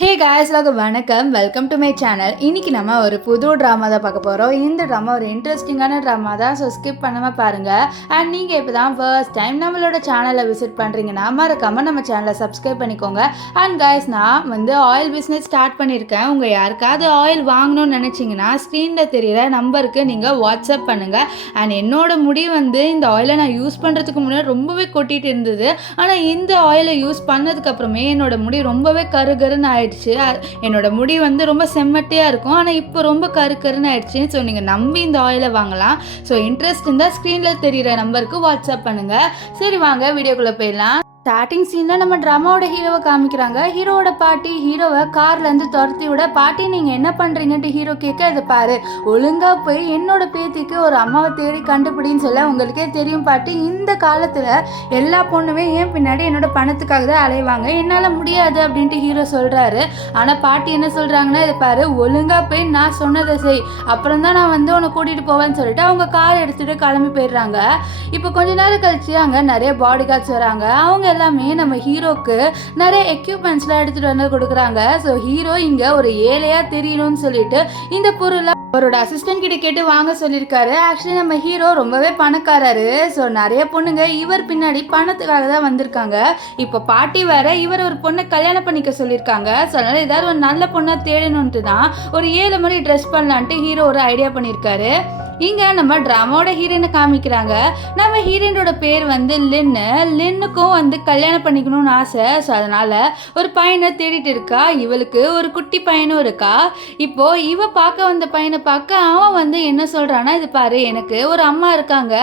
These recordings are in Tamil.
ஹே காய்ஸ் வணக்கம், வெல்கம் டு மை சேனல். இன்றைக்கி நம்ம ஒரு புது ட்ராமா தான் பார்க்க போகிறோம். இந்த ட்ராமா ஒரு இன்ட்ரெஸ்டிங்கான ட்ராமா தான். ஸோ ஸ்கிப் பண்ணாமல் பாருங்கள். அண்ட் நீங்கள் இப்போ தான் ஃபர்ஸ்ட் டைம் நம்மளோட சேனலை விசிட் பண்ணுறீங்கன்னா மறக்காமல் நம்ம சேனலை சப்ஸ்கிரைப் பண்ணிக்கோங்க. அண்ட் காய்ஸ், நான் ஆயில் பிஸ்னஸ் ஸ்டார்ட் பண்ணியிருக்கேன். உங்கள் யாருக்காவது ஆயில் வாங்கணும்னு நினச்சிங்கன்னா ஸ்க்ரீனில் தெரிகிற நம்பருக்கு நீங்கள் வாட்ஸ்அப் பண்ணுங்கள். அண்ட் என்னோட முடி இந்த ஆயிலை நான் யூஸ் பண்ணுறதுக்கு முன்னாடி ரொம்பவே கொட்டிகிட்டு இருந்தது. ஆனால் இந்த ஆயிலை யூஸ் பண்ணதுக்கப்புறமே என்னோட முடி ரொம்பவே கருகருன்னு ஆயிடுச்சு. என்னோட முடி ரொம்ப செம்மட்டியாக இருக்கும். ஆனால் இப்போ ரொம்ப கருன்னு ஆயிடுச்சு. ஸோ நீங்கள் நம்பி இந்த ஆயிலை வாங்கலாம். ஸோ இன்ட்ரெஸ்ட் இருந்தால் ஸ்க்ரீனில் தெரிகிற நம்பருக்கு வாட்ஸ்அப் பண்ணுங்கள். சரி, வாங்க வீடியோக்குள்ளே போயிடலாம். ஸ்டார்டிங் சீனில் நம்ம ட்ராமாவோட ஹீரோவை காமிக்கிறாங்க. ஹீரோவோட பாட்டி ஹீரோவை கார்லேருந்து துரத்தி விட, பாட்டி நீங்கள் என்ன பண்ணுறீங்கன்ட்டு ஹீரோ கேட்க, இதை பாரு, ஒழுங்காக போய் என்னோட பேத்திக்கு ஒரு அம்மாவை தேடி கண்டுபிடின்னு சொல்ல, உங்களுக்கே தெரியும் பாட்டி, இந்த காலத்தில் எல்லா பொண்ணுமே ஏன் பின்னாடி என்னோட பணத்துக்காக தான் அலைவாங்க, என்னால் முடியாது அப்படின்ட்டு ஹீரோ சொல்கிறாரு. ஆனால் பாட்டி என்ன சொல்கிறாங்கன்னா, இதை பாரு, ஒழுங்காக போய் நான் சொன்னதை செய், அப்புறம் தான் நான் உன்னை கூட்டிகிட்டு போவேன்னு சொல்லிட்டு அவங்க கார் எடுத்துகிட்டு கிளம்பி போயிடுறாங்க. இப்போ கொஞ்ச நேரம் கழிச்சு அங்கே நிறைய பாடி கார்ட்ஸ் வராங்க. அவங்க எல்லாமே நம்ம ஹீரோக்கு நிறைய எக்யூப்மெண்ட்ஸ்லாம் எடுத்துட்டு வந்து கொடுக்குறாங்க. ஸோ ஹீரோ இங்க ஒரு ஏழையா தெரியணும்னு சொல்லிட்டு இந்த பொருளை அவரோட அசிஸ்டன்ட் கிட்ட கேட்டு வாங்க சொல்லியிருக்காரு. ஆக்சுவலி நம்ம ஹீரோ ரொம்பவே பணக்காரரு. ஸோ நிறைய பொண்ணுங்க இவர் பின்னாடி பணத்துக்காக தான் வந்திருக்காங்க. இப்போ பாட்டி வேற இவர் ஒரு பொண்ணை கல்யாணம் பண்ணிக்க சொல்லியிருக்காங்க. ஸோ அதனால ஏதாவது ஒரு நல்ல பொண்ணா தேடணுன்ட்டு தான் ஒரு 7 மாதிரி ட்ரெஸ் பண்ணலான்ட்டு ஹீரோ ஒரு ஐடியா பண்ணியிருக்காரு. இங்கே நம்ம ட்ராமாவோட ஹீரோயினை காமிக்கிறாங்க. நம்ம ஹீரோயினோட பேர் லின்னுக்கும் கல்யாணம் பண்ணிக்கணும்னு ஆசை. ஸோ அதனால் ஒரு பையனை தேடிட்டு இருக்கா. இவளுக்கு ஒரு குட்டி பையனும் இருக்கா. இப்போது இவ பார்க்க வந்த பையனை பார்க்க அவன் என்ன சொல்கிறான்னா, இது பாரு, எனக்கு ஒரு அம்மா இருக்காங்க,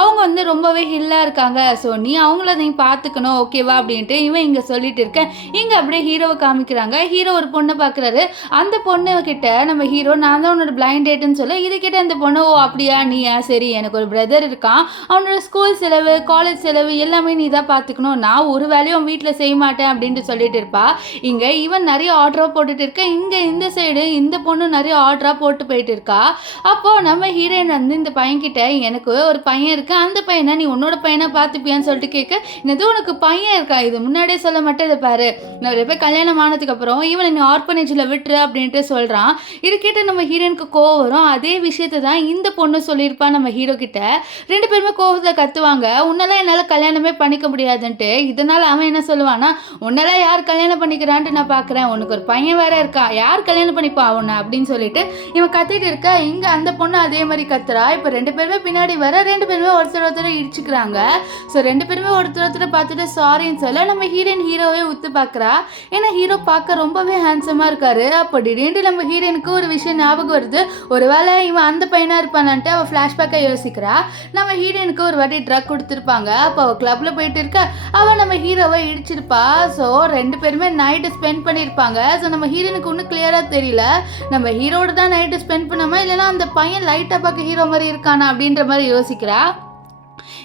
அவங்க ரொம்பவே ஹில்லாக இருக்காங்க, ஸோ நீ அவங்கள நீ பார்த்துக்கணும், ஓகேவா அப்படின்ட்டு இவன் இங்கே சொல்லிட்டு இருக்கேன். இங்கே அப்படியே ஹீரோவை காமிக்கிறாங்க. ஹீரோ ஒரு பொண்ணை பார்க்குறாரு. அந்த பொண்ணு கிட்ட நம்ம ஹீரோ, நான் தான் உன்னோட பிளைண்ட் டேட்டுன்னு சொல்ல, இது கிட்ட அந்த பொண்ணு, அப்படியா, நீயா, சரி, எனக்கு ஒரு பிரதர் இருக்கான், அவனோட ஸ்கூல் செலவு காலேஜ் செலவு எல்லாமே நீ தான் பார்த்துக்கணும், நான் ஒரு வேலையும் வீட்டில் செய்ய மாட்டேன் அப்படின்ட்டு சொல்லிட்டு இருப்பா. இங்கே இவன் நிறைய ஆர்டராக போட்டுட்டு இருக்கா. இங்கே இந்த சைடு இந்த பொண்ணு நிறைய ஆர்டராக போட்டு போயிட்டு இருக்கா. அப்போது நம்ம ஹீரோயின் இந்த பையன்கிட்ட, எனக்கு ஒரு பையன் இருக்கு, அந்த பையனை நீ உன்னோட பையனை பார்த்துப்பியான்னு சொல்லிட்டு கேட்க, என்னது உனக்கு பையன் இருக்கா, இது முன்னாடியே சொல்ல மாட்டேன், இதை பாரு, நிறைய பேர் கல்யாணம் ஆனதுக்கப்புறம் இவனை நீ ஆர்பனேஜில் விட்டுரு அப்படின்ட்டு சொல்கிறான். இது கேட்டு நம்ம ஹீரோயினுக்கு கோவம் வரும். அதே விஷயத்தை தான் இந்த பொண்ணு சொல்லியிருப்பா நம்ம ஹீரோ கிட்ட. 2 பேருமே கோவத்தில் கத்துவாங்க, உன்னெல்லாம் என்னால் கல்யாணமே பண்ணிக்க முடியாதுன்ட்டு. இதனால் அவன் என்ன சொல்லுவான்னா, உன்னெல்லாம் யார் கல்யாணம் பண்ணிக்கிறான்ட்டு நான் பார்க்குறேன், உனக்கு ஒரு பையன் வேற இருக்கா, யார் கல்யாணம் பண்ணிப்பா உன்னை அப்படின்னு சொல்லிட்டு இவன் கத்திட்டு இருக்க. இங்கே அந்த பொண்ணு அதே மாதிரி கத்துறா. இப்போ 2 பேருமே பின்னாடி வர, 2 பேருமே ஒருத்தர் இடிச்சுக்கிறாங்க. ஸோ 2 பேருமே ஒருத்தர் பார்த்துட்டு சாரின்னு சொல்ல, நம்ம ஹீரோவே உத்து பார்க்குறா. ஏன்னா ஹீரோ பார்க்க ரொம்பவே ஹேண்ட்ஸமாக இருக்காரு. அப்போ திடீர்னு நம்ம ஹீரோனுக்கு ஒரு விஷயம் ஞாபகம் வருது. ஒருவேளை இவன் அந்த பையனாக இருப்பான் அவள் ஃப்ளாஷ்பேக்காக யோசிக்கிறா. நம்ம ஹீரோயினுக்கு ஒரு வாட்டி ட்ரக் கொடுத்துருப்பாங்க. அப்போ அவள் கிளப்பில் போயிட்டு இருக்க, அவள் நம்ம ஹீரோவை இடிச்சிருப்பா. ஸோ 2 பேருமே நைட்டு ஸ்பெண்ட் பண்ணியிருப்பாங்க. ஸோ நம்ம ஹீரோயினுக்கு ஒன்றும் கிளியராக தெரியல, நம்ம ஹீரோட தான் நைட்டு ஸ்பெண்ட் பண்ணாமல் இல்லைன்னா அந்த பையன் லைட்டாக பார்க்க ஹீரோ மாதிரி இருக்கானா அப்படின்ற மாதிரி யோசிக்கிறா.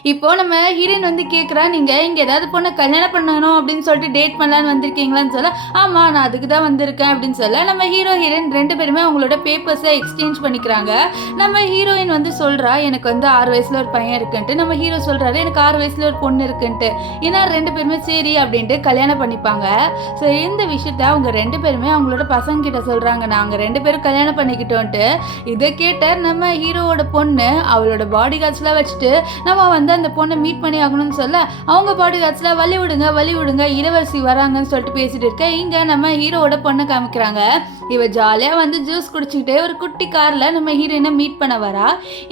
இப்போ நம்ம ஹீரோயின் கேட்குறா, நீங்கள் இங்கே ஏதாவது பொண்ணை கல்யாணம் பண்ணணும் அப்படின்னு சொல்லிட்டு டேட் பண்ணலான்னு வந்திருக்கீங்களான்னு சொல்ல, ஆமாம், நான் அதுக்கு தான் வந்திருக்கேன் அப்படின்னு சொல்ல, நம்ம ஹீரோயின் 2 பேருமே அவங்களோட பேப்பர்ஸை எக்ஸ்சேஞ்ச் பண்ணிக்கிறாங்க. நம்ம ஹீரோயின் சொல்கிறா, எனக்கு 6 வயசில் ஒரு பையன் இருக்குன்ட்டு. நம்ம ஹீரோ சொல்கிறாரு, எனக்கு 6 வயசில் ஒரு பொண்ணு இருக்குன்ட்டு. ஏன்னா 2 பேருமே சரி அப்படின்ட்டு கல்யாணம் பண்ணிப்பாங்க. ஸோ இந்த விஷயத்த அவங்க 2 பேருமே அவங்களோட பசங்க கிட்ட சொல்கிறாங்க, நாங்கள் 2 பேரும் கல்யாணம் பண்ணிக்கிட்டோன்ட்டு. இதை கேட்ட நம்ம ஹீரோவோட பொண்ணு அவளோட பாடி கார்ட்ஸ்லாம் வச்சுட்டு நம்ம அந்த பொண்ணை மீட் பண்ணி ஆகணும்னு சொல்ல, அவங்க பாடி கார்ட்ஸ்ல வழி விடுங்க இளவரசி வராங்கன்னு சொல்லிட்டு பேசிட்டு இருக்க. இங்க நம்ம ஹீரோவோட பொண்ணை காமிக்கிறாங்க. இவ ஜாலியா ஜூஸ் குடிச்சுக்கிட்டே ஒரு குட்டி கார்ல நம்ம ஹீரோயினை மீட் பண்ண வரா.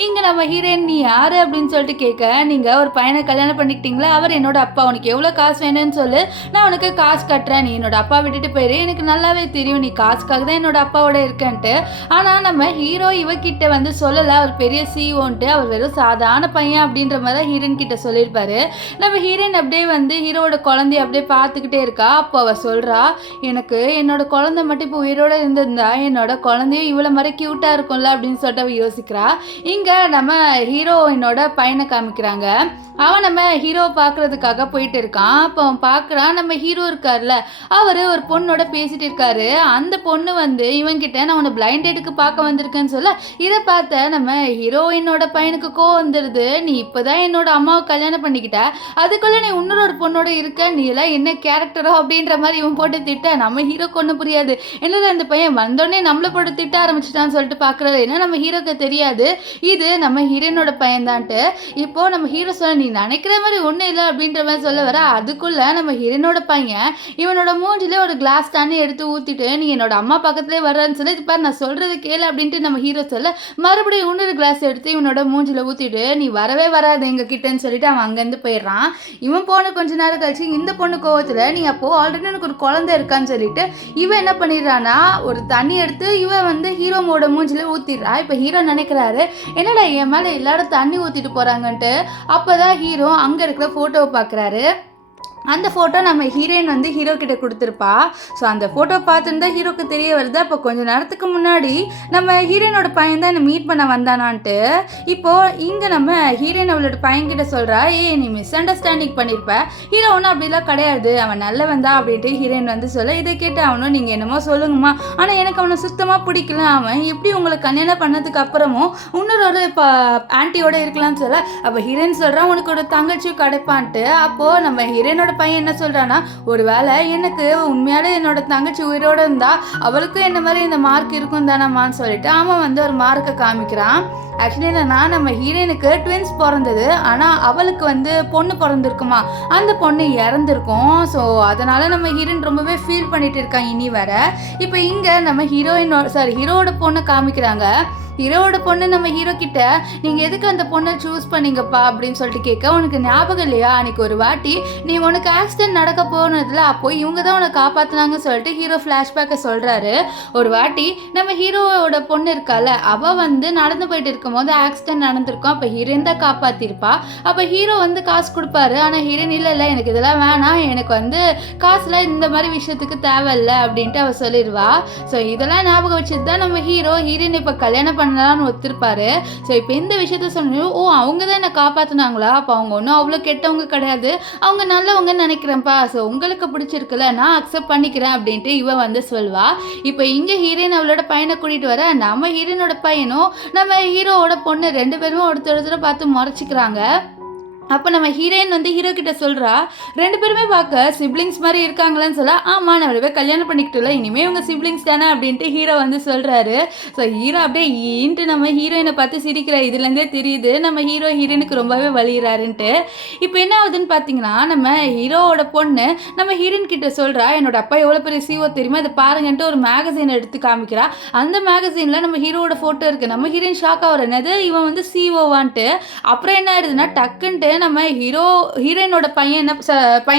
இங்க நம்ம ஹீரோயின், நீ யாரு அப்படின்னு சொல்லிட்டு கேட்க, நீங்க ஒரு பையனை கல்யாணம் பண்ணிக்கிட்டீங்களா, அவர் என்னோட அப்பா, உனக்கு எவ்வளவு காசு வேணும்னு சொல்லு, நான் உனக்கு காசு கட்டுறேன், நீ என்னோட அப்பா விட்டுட்டு போயிரு, எனக்கு நல்லாவே தெரியும் நீ காசுக்காக தான் என்னோட அப்பாவோட இருக்கன்ட்டு. ஆனா நம்ம ஹீரோ இவகிட்ட சொல்லல, அவர் பெரிய சிஓன்ட்டு, அவர் வெறும் சாதாரண பையன் அப்படின்ற மாதிரி ஹீரோயின் கிட்ட சொல்லியிருப்பாரு. நம்ம ஹீரோயின் அப்படியே ஹீரோட குழந்தைய அப்படியே பார்த்துக்கிட்டே இருக்கா. அப்போ அவ சொல்றா, எனக்கு என்னோட குழந்தை மட்டும் இப்போ உயிரோட இருந்திருந்தா என்னோட குழந்தையும் இவ்வளோ மாதிரி கியூட்டா இருக்கும்ல அப்படின்னு சொல்லிட்டு அவ யோசிக்கிறா. இங்க நம்ம ஹீரோயினோட பையனை காமிக்கிறாங்க. அவன் நம்ம ஹீரோவை பார்க்கறதுக்காக போயிட்டு இருக்கான். அப்போ அவன் பார்க்குறான், நம்ம ஹீரோ இருக்கார்ல, அவர் ஒரு பொண்ணோட பேசிட்டு இருக்காரு. அந்த பொண்ணு இவன்கிட்ட, நான் உன்னை பிளைண்ட் டேட்டுக்கு பார்க்க வந்திருக்கேன்னு சொல்ல, இதை பார்த்த நம்ம ஹீரோயினோட பையனுக்கு கோவம் வந்துடுது. நீ இப்போதான் என்னோட அம்மாவை கல்யாணம் பண்ணிக்கிட்ட, அதுக்குள்ளே நீ இன்னொரு பொண்ணோட இருக்க, நீ எல்லாம் என்ன கேரக்டரோ அப்படின்ற மாதிரி இவன் போட்டு திட்ட. நம்ம ஹீரோக்கு ஒன்றும் புரியாது. என்னடா இந்த பையன் வந்தோடனே நம்மளை போட்டு திட்ட ஆரம்பிச்சிட்டான்னு சொல்லிட்டு பார்க்குறாரு. ஏன்னா நம்ம ஹீரோக்கு தெரியாது இது நம்ம ஹீரோனோட பையன் தான்ட்டு. இப்போது நம்ம ஹீரோ சொல்ல, நீ நினைக்கிற மாதிரி ஒன்றும் இல்லை அப்படின்ற மாதிரி சொல்ல வர, அதுக்குள்ளே நம்ம ஹீரோனோட பையன் இவனோட மூஞ்சிலே ஒரு கிளாஸ் தண்ணி எடுத்து ஊற்றிட்டு, நீ என்னோட அம்மா பக்கத்துலேயே வர்றன்னு சொல்லி, இப்போ நான் சொல்கிறது கேளு அப்படின்ட்டு நம்ம ஹீரோ சொல்ல, மறுபடியும் இன்னொரு கிளாஸ் எடுத்து இவனோட மூஞ்சில் ஊற்றிட்டு, நீ வரவே வராது எங்கள் கிட்டன்னு சொல்லிட்டு அவன் அங்கேருந்து போயிடுறான். இவன் போன கொஞ்ச நேரம் கழிச்சு இந்த பொண்ணு கோவத்தில், நீ அப்போது ஆல்ரெடி எனக்கு ஒரு குழந்தை இருக்கான்னு சொல்லிட்டு இவன் என்ன பண்ணிடுறான்னா, ஒரு தண்ணி எடுத்து இவன் வந்து ஹீரோமோட மூஞ்சில் ஊற்றிடுறா. இப்போ ஹீரோ நினைக்கிறாரு, என்னடா என் மேலே எல்லாரும் தண்ணி ஊற்றிட்டு போகிறாங்கன்ட்டு. அப்போ தான் ஹீரோ அங்கே இருக்கிற ஃபோட்டோவை பார்க்குறாரு. அந்த ஃபோட்டோ நம்ம ஹீரோயின் வந்து ஹீரோ கிட்ட கொடுத்துருப்பா. ஸோ அந்த ஃபோட்டோ பார்த்துருந்தா ஹீரோக்கு தெரிய வருது. அப்போ கொஞ்சம் நேரத்துக்கு முன்னாடி நம்ம ஹீரோயினோட பையன் தான் என்னை மீட் பண்ண வந்தானான்ட்டு. இப்போது இங்கே நம்ம ஹீரோயின் அவளோட பையன்கிட்ட சொல்கிறா, நீ மிஸ் அண்டர்ஸ்டாண்டிங் பண்ணியிருப்ப, ஹீரோ ஒன்றும் அப்படிலாம் கிடையாது, அவன் நல்லவன் தான் அப்படின்ட்டு ஹீரோயின் வந்து சொல்ல, இதை கேட்டு அவனும் நீங்கள் என்னமோ சொல்லுங்கம்மா, ஆனால் எனக்கு அவனை சுத்தமாக பிடிக்கல, அவன் எப்படி உங்களை கல்யாணம் பண்ணதுக்கு அப்புறமும் இன்னொரு இப்போ ஆன்ட்டியோட இருக்கலாம்னு சொல்ல, அப்போ ஹீரோயின் சொல்கிறான், உனக்கு ஒரு தங்கச்சியும் கிடைப்பான்ட்டு. அப்போது நம்ம ஹீரோயினோட பையன் என்ன சொல்றானா, ஒருவேளை எனக்கு உண்மையாலே என்னோட தங்கச்சி உயிரோட இருந்தா அவளுக்கும் என்ன மாதிரி இந்த மார்க் இருக்கும் தானம்மான்னு சொல்லிட்டு அவன் வந்து ஒரு மார்க்கை காமிக்கிறான். ஆக்சுவலி என்னன்னா, நம்ம ஹீரோயினுக்கு ட்வின்ஸ் பிறந்தது, ஆனால் அவளுக்கு வந்து பொண்ணு பிறந்திருக்குமா, அந்த பொண்ணு இறந்துருக்கும். ஸோ அதனால நம்ம ஹீரோயின் ரொம்பவே ஃபீல் பண்ணிட்டு இருக்காங்க இனி வர. இப்போ இங்கே நம்ம ஹீரோவோட பொண்ணை காமிக்கிறாங்க. ஹீரோவோட பொண்ணு நம்ம ஹீரோ கிட்ட, நீங்கள் எதுக்கு அந்த பொண்ணை சூஸ் பண்ணீங்கப்பா அப்படின்னு சொல்லிட்டு கேட்க, உனக்கு ஞாபகம் இல்லையா, அன்றைக்கி ஒரு வாட்டி நீ உனக்கு ஆக்சிடென்ட் நடக்க போனதில் அப்போ இவங்க தான் உனக்கு காப்பாற்றினாங்கன்னு சொல்லிட்டு ஹீரோ ஃப்ளாஷ்பேக்கை சொல்கிறாரு. ஒரு வாட்டி நம்ம ஹீரோவோட பொண்ணு இருக்கால, அவள் வந்து நடந்து போயிட்டு இருக்கும்போது ஆக்சிடென்ட் நடந்திருக்கும். அப்போ ஹீரோயின் தான் காப்பாற்றிருப்பா. அப்போ ஹீரோ வந்து காசு கொடுப்பாரு. ஆனால் ஹீரோயின் இல்லை எனக்கு இதெல்லாம் வேணாம், எனக்கு வந்து காசுலாம் இந்த மாதிரி விஷயத்துக்கு தேவையில்லை அப்படின்ட்டு அவள் சொல்லிடுவா. ஸோ இதெல்லாம் ஞாபகம் வச்சுட்டு தான் நம்ம ஹீரோயின் இப்போ கல்யாணம் பண்ணலான்னு ஒத்துருப்பாரு. ஸோ இப்போ இந்த விஷயத்த சொன்னோம், அவங்க தான் என்னை காப்பாற்றினாங்களா, அப்போ அவங்க ஒன்றும் அவ்வளோ கெட்டவங்க கிடையாது, அவங்க நல்லவங்கன்னு நினைக்கிறேன்ப்பா, ஸோ உங்களுக்கு பிடிச்சிருக்குல்ல, நான் அக்செப்ட் பண்ணிக்கிறேன் அப்படின்ட்டு இவன் வந்து சொல்வா. இப்போ இங்கே ஹீரோயின் அவளோட பையனை கூட்டிகிட்டு வர, நம்ம ஹீரோயினோட பையனும் நம்ம ஹீரோவோட பொண்ணு 2 பேருமே ஒருத்தர் பார்த்து முறைச்சிக்கிறாங்க. அப்போ நம்ம ஹீரோயின் வந்து ஹீரோ கிட்ட சொல்கிறா, 2 பேருமே பார்க்க சிப்ளிங்ஸ் மாதிரி இருக்காங்களான்னு சொல்ல, ஆமாம் நம்ம போய் கல்யாணம் பண்ணிக்கிட்டோம்ல, இனிமேல் இவங்க சிப்ளிங்ஸ் தானே அப்படின்ட்டு ஹீரோ வந்து சொல்கிறாரு. ஸோ ஹீரோ அப்படியே ஈன்ட்டு நம்ம ஹீரோயினை பார்த்து சிரிக்கிற, இதுலேருந்தே தெரியுது நம்ம ஹீரோயினுக்கு ரொம்பவே வலிகிறாருன்ட்டு. இப்போ என்ன ஆகுதுன்னு பார்த்தீங்கன்னா, நம்ம ஹீரோவோட பொண்ணு நம்ம ஹீரோயின் கிட்ட சொல்கிறா, என்னோட அப்பா எவ்வளோ பெரிய சிஓ தெரியுமா, அதை பாருங்கன்ட்டு ஒரு மேகசைன் எடுத்து காமிக்கிறா. அந்த மேகசைனில் நம்ம ஹீரோவோட ஃபோட்டோ இருக்குது. நம்ம ஹீரோயின் ஷாக் ஆகிற, என்னது இவன் வந்து சிஓவான்ட்டு. அப்புறம் என்ன ஆயிடுதுன்னா, டக்குன்ட்டு நம்ம ஹீரோயினோட பையன்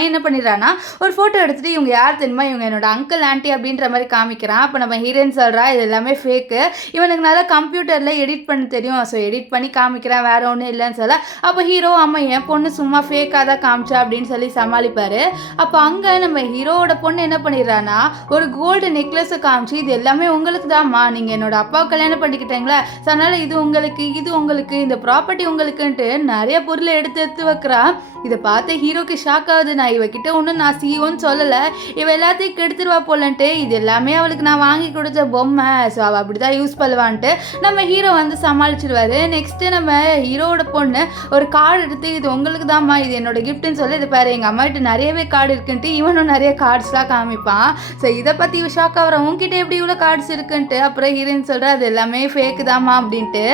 என்ன பண்ணிடுறான்னா, ஒரு ஃபோட்டோ எடுத்துகிட்டு இவங்க யார் தெரியுமா, இவங்க என்னோட அங்கிள் ஆண்டி அப்படின்ற மாதிரி காமிக்கிறான். அப்போ நம்ம ஹீரோயின் சொல்கிறா, இது எல்லாமே ஃபேக்கு, இவனுக்கு நல்லா கம்ப்யூட்டரில் எடிட் பண்ண தெரியும், ஸோ எடிட் பண்ணி காமிக்கிறேன், வேறு ஒன்றும் இல்லைன்னு சொல்ல, அப்போ ஹீரோ ஆமாம் என் பொண்ணு சும்மா ஃபேக்காக தான் காமிச்சா அப்படின்னு சொல்லி சமாளிப்பார். அப்போ அங்கே நம்ம ஹீரோவோட பொண்ணு என்ன பண்ணிடுறான்னா, ஒரு கோல்டு நெக்லஸை காமிச்சு, இது எல்லாமே உங்களுக்கு தான்மா, நீங்கள் என்னோட அப்பா கல்யாணம் பண்ணிக்கிட்டீங்களா, ஸோ அதனால் இது உங்களுக்கு இந்த ப்ராப்பர்ட்டி உங்களுக்குன்ட்டு நிறைய பொருளை எடுத்து வைக்கிறா. இதை பார்த்து ஹீரோக்கு ஷாக் ஆகுது. நான் இவகிட்ட ஒன்றும் நான் சிஓன்னு சொல்லலை, இவ எல்லாத்தையும் கெடுத்துருவா போலன்ட்டு, இது எல்லாமே அவளுக்கு நான் வாங்கி கொடுத்த பொம்மை, ஸோ அவள் அப்படி தான் யூஸ் பண்ணுவான்ட்டு நம்ம ஹீரோ வந்து சமாளிச்சிடுவார். நெக்ஸ்ட்டு நம்ம ஹீரோவோட பொண்ணு ஒரு கார்டு எடுத்து, இது உங்களுக்கு தான்மா, இது என்னோட கிஃப்ட்டுன்னு சொல்லி, இது பாரு எங்கள் அம்மாகிட்ட நிறையவே கார்டு இருக்குன்ட்டு இவனும் நிறைய கார்ட்ஸ்லாம் காமிப்பான். ஸோ இதை பற்றி இவ ஷாக் ஆகிற, உங்ககிட்ட எப்படி இவ்வளோ கார்ட்ஸ் இருக்குன்ட்டு. அப்புறம் ஹீரோயின் சொல்கிறா, அது எல்லாமே ஃபேக்கு தாம்மா அப்படின்ட்டு.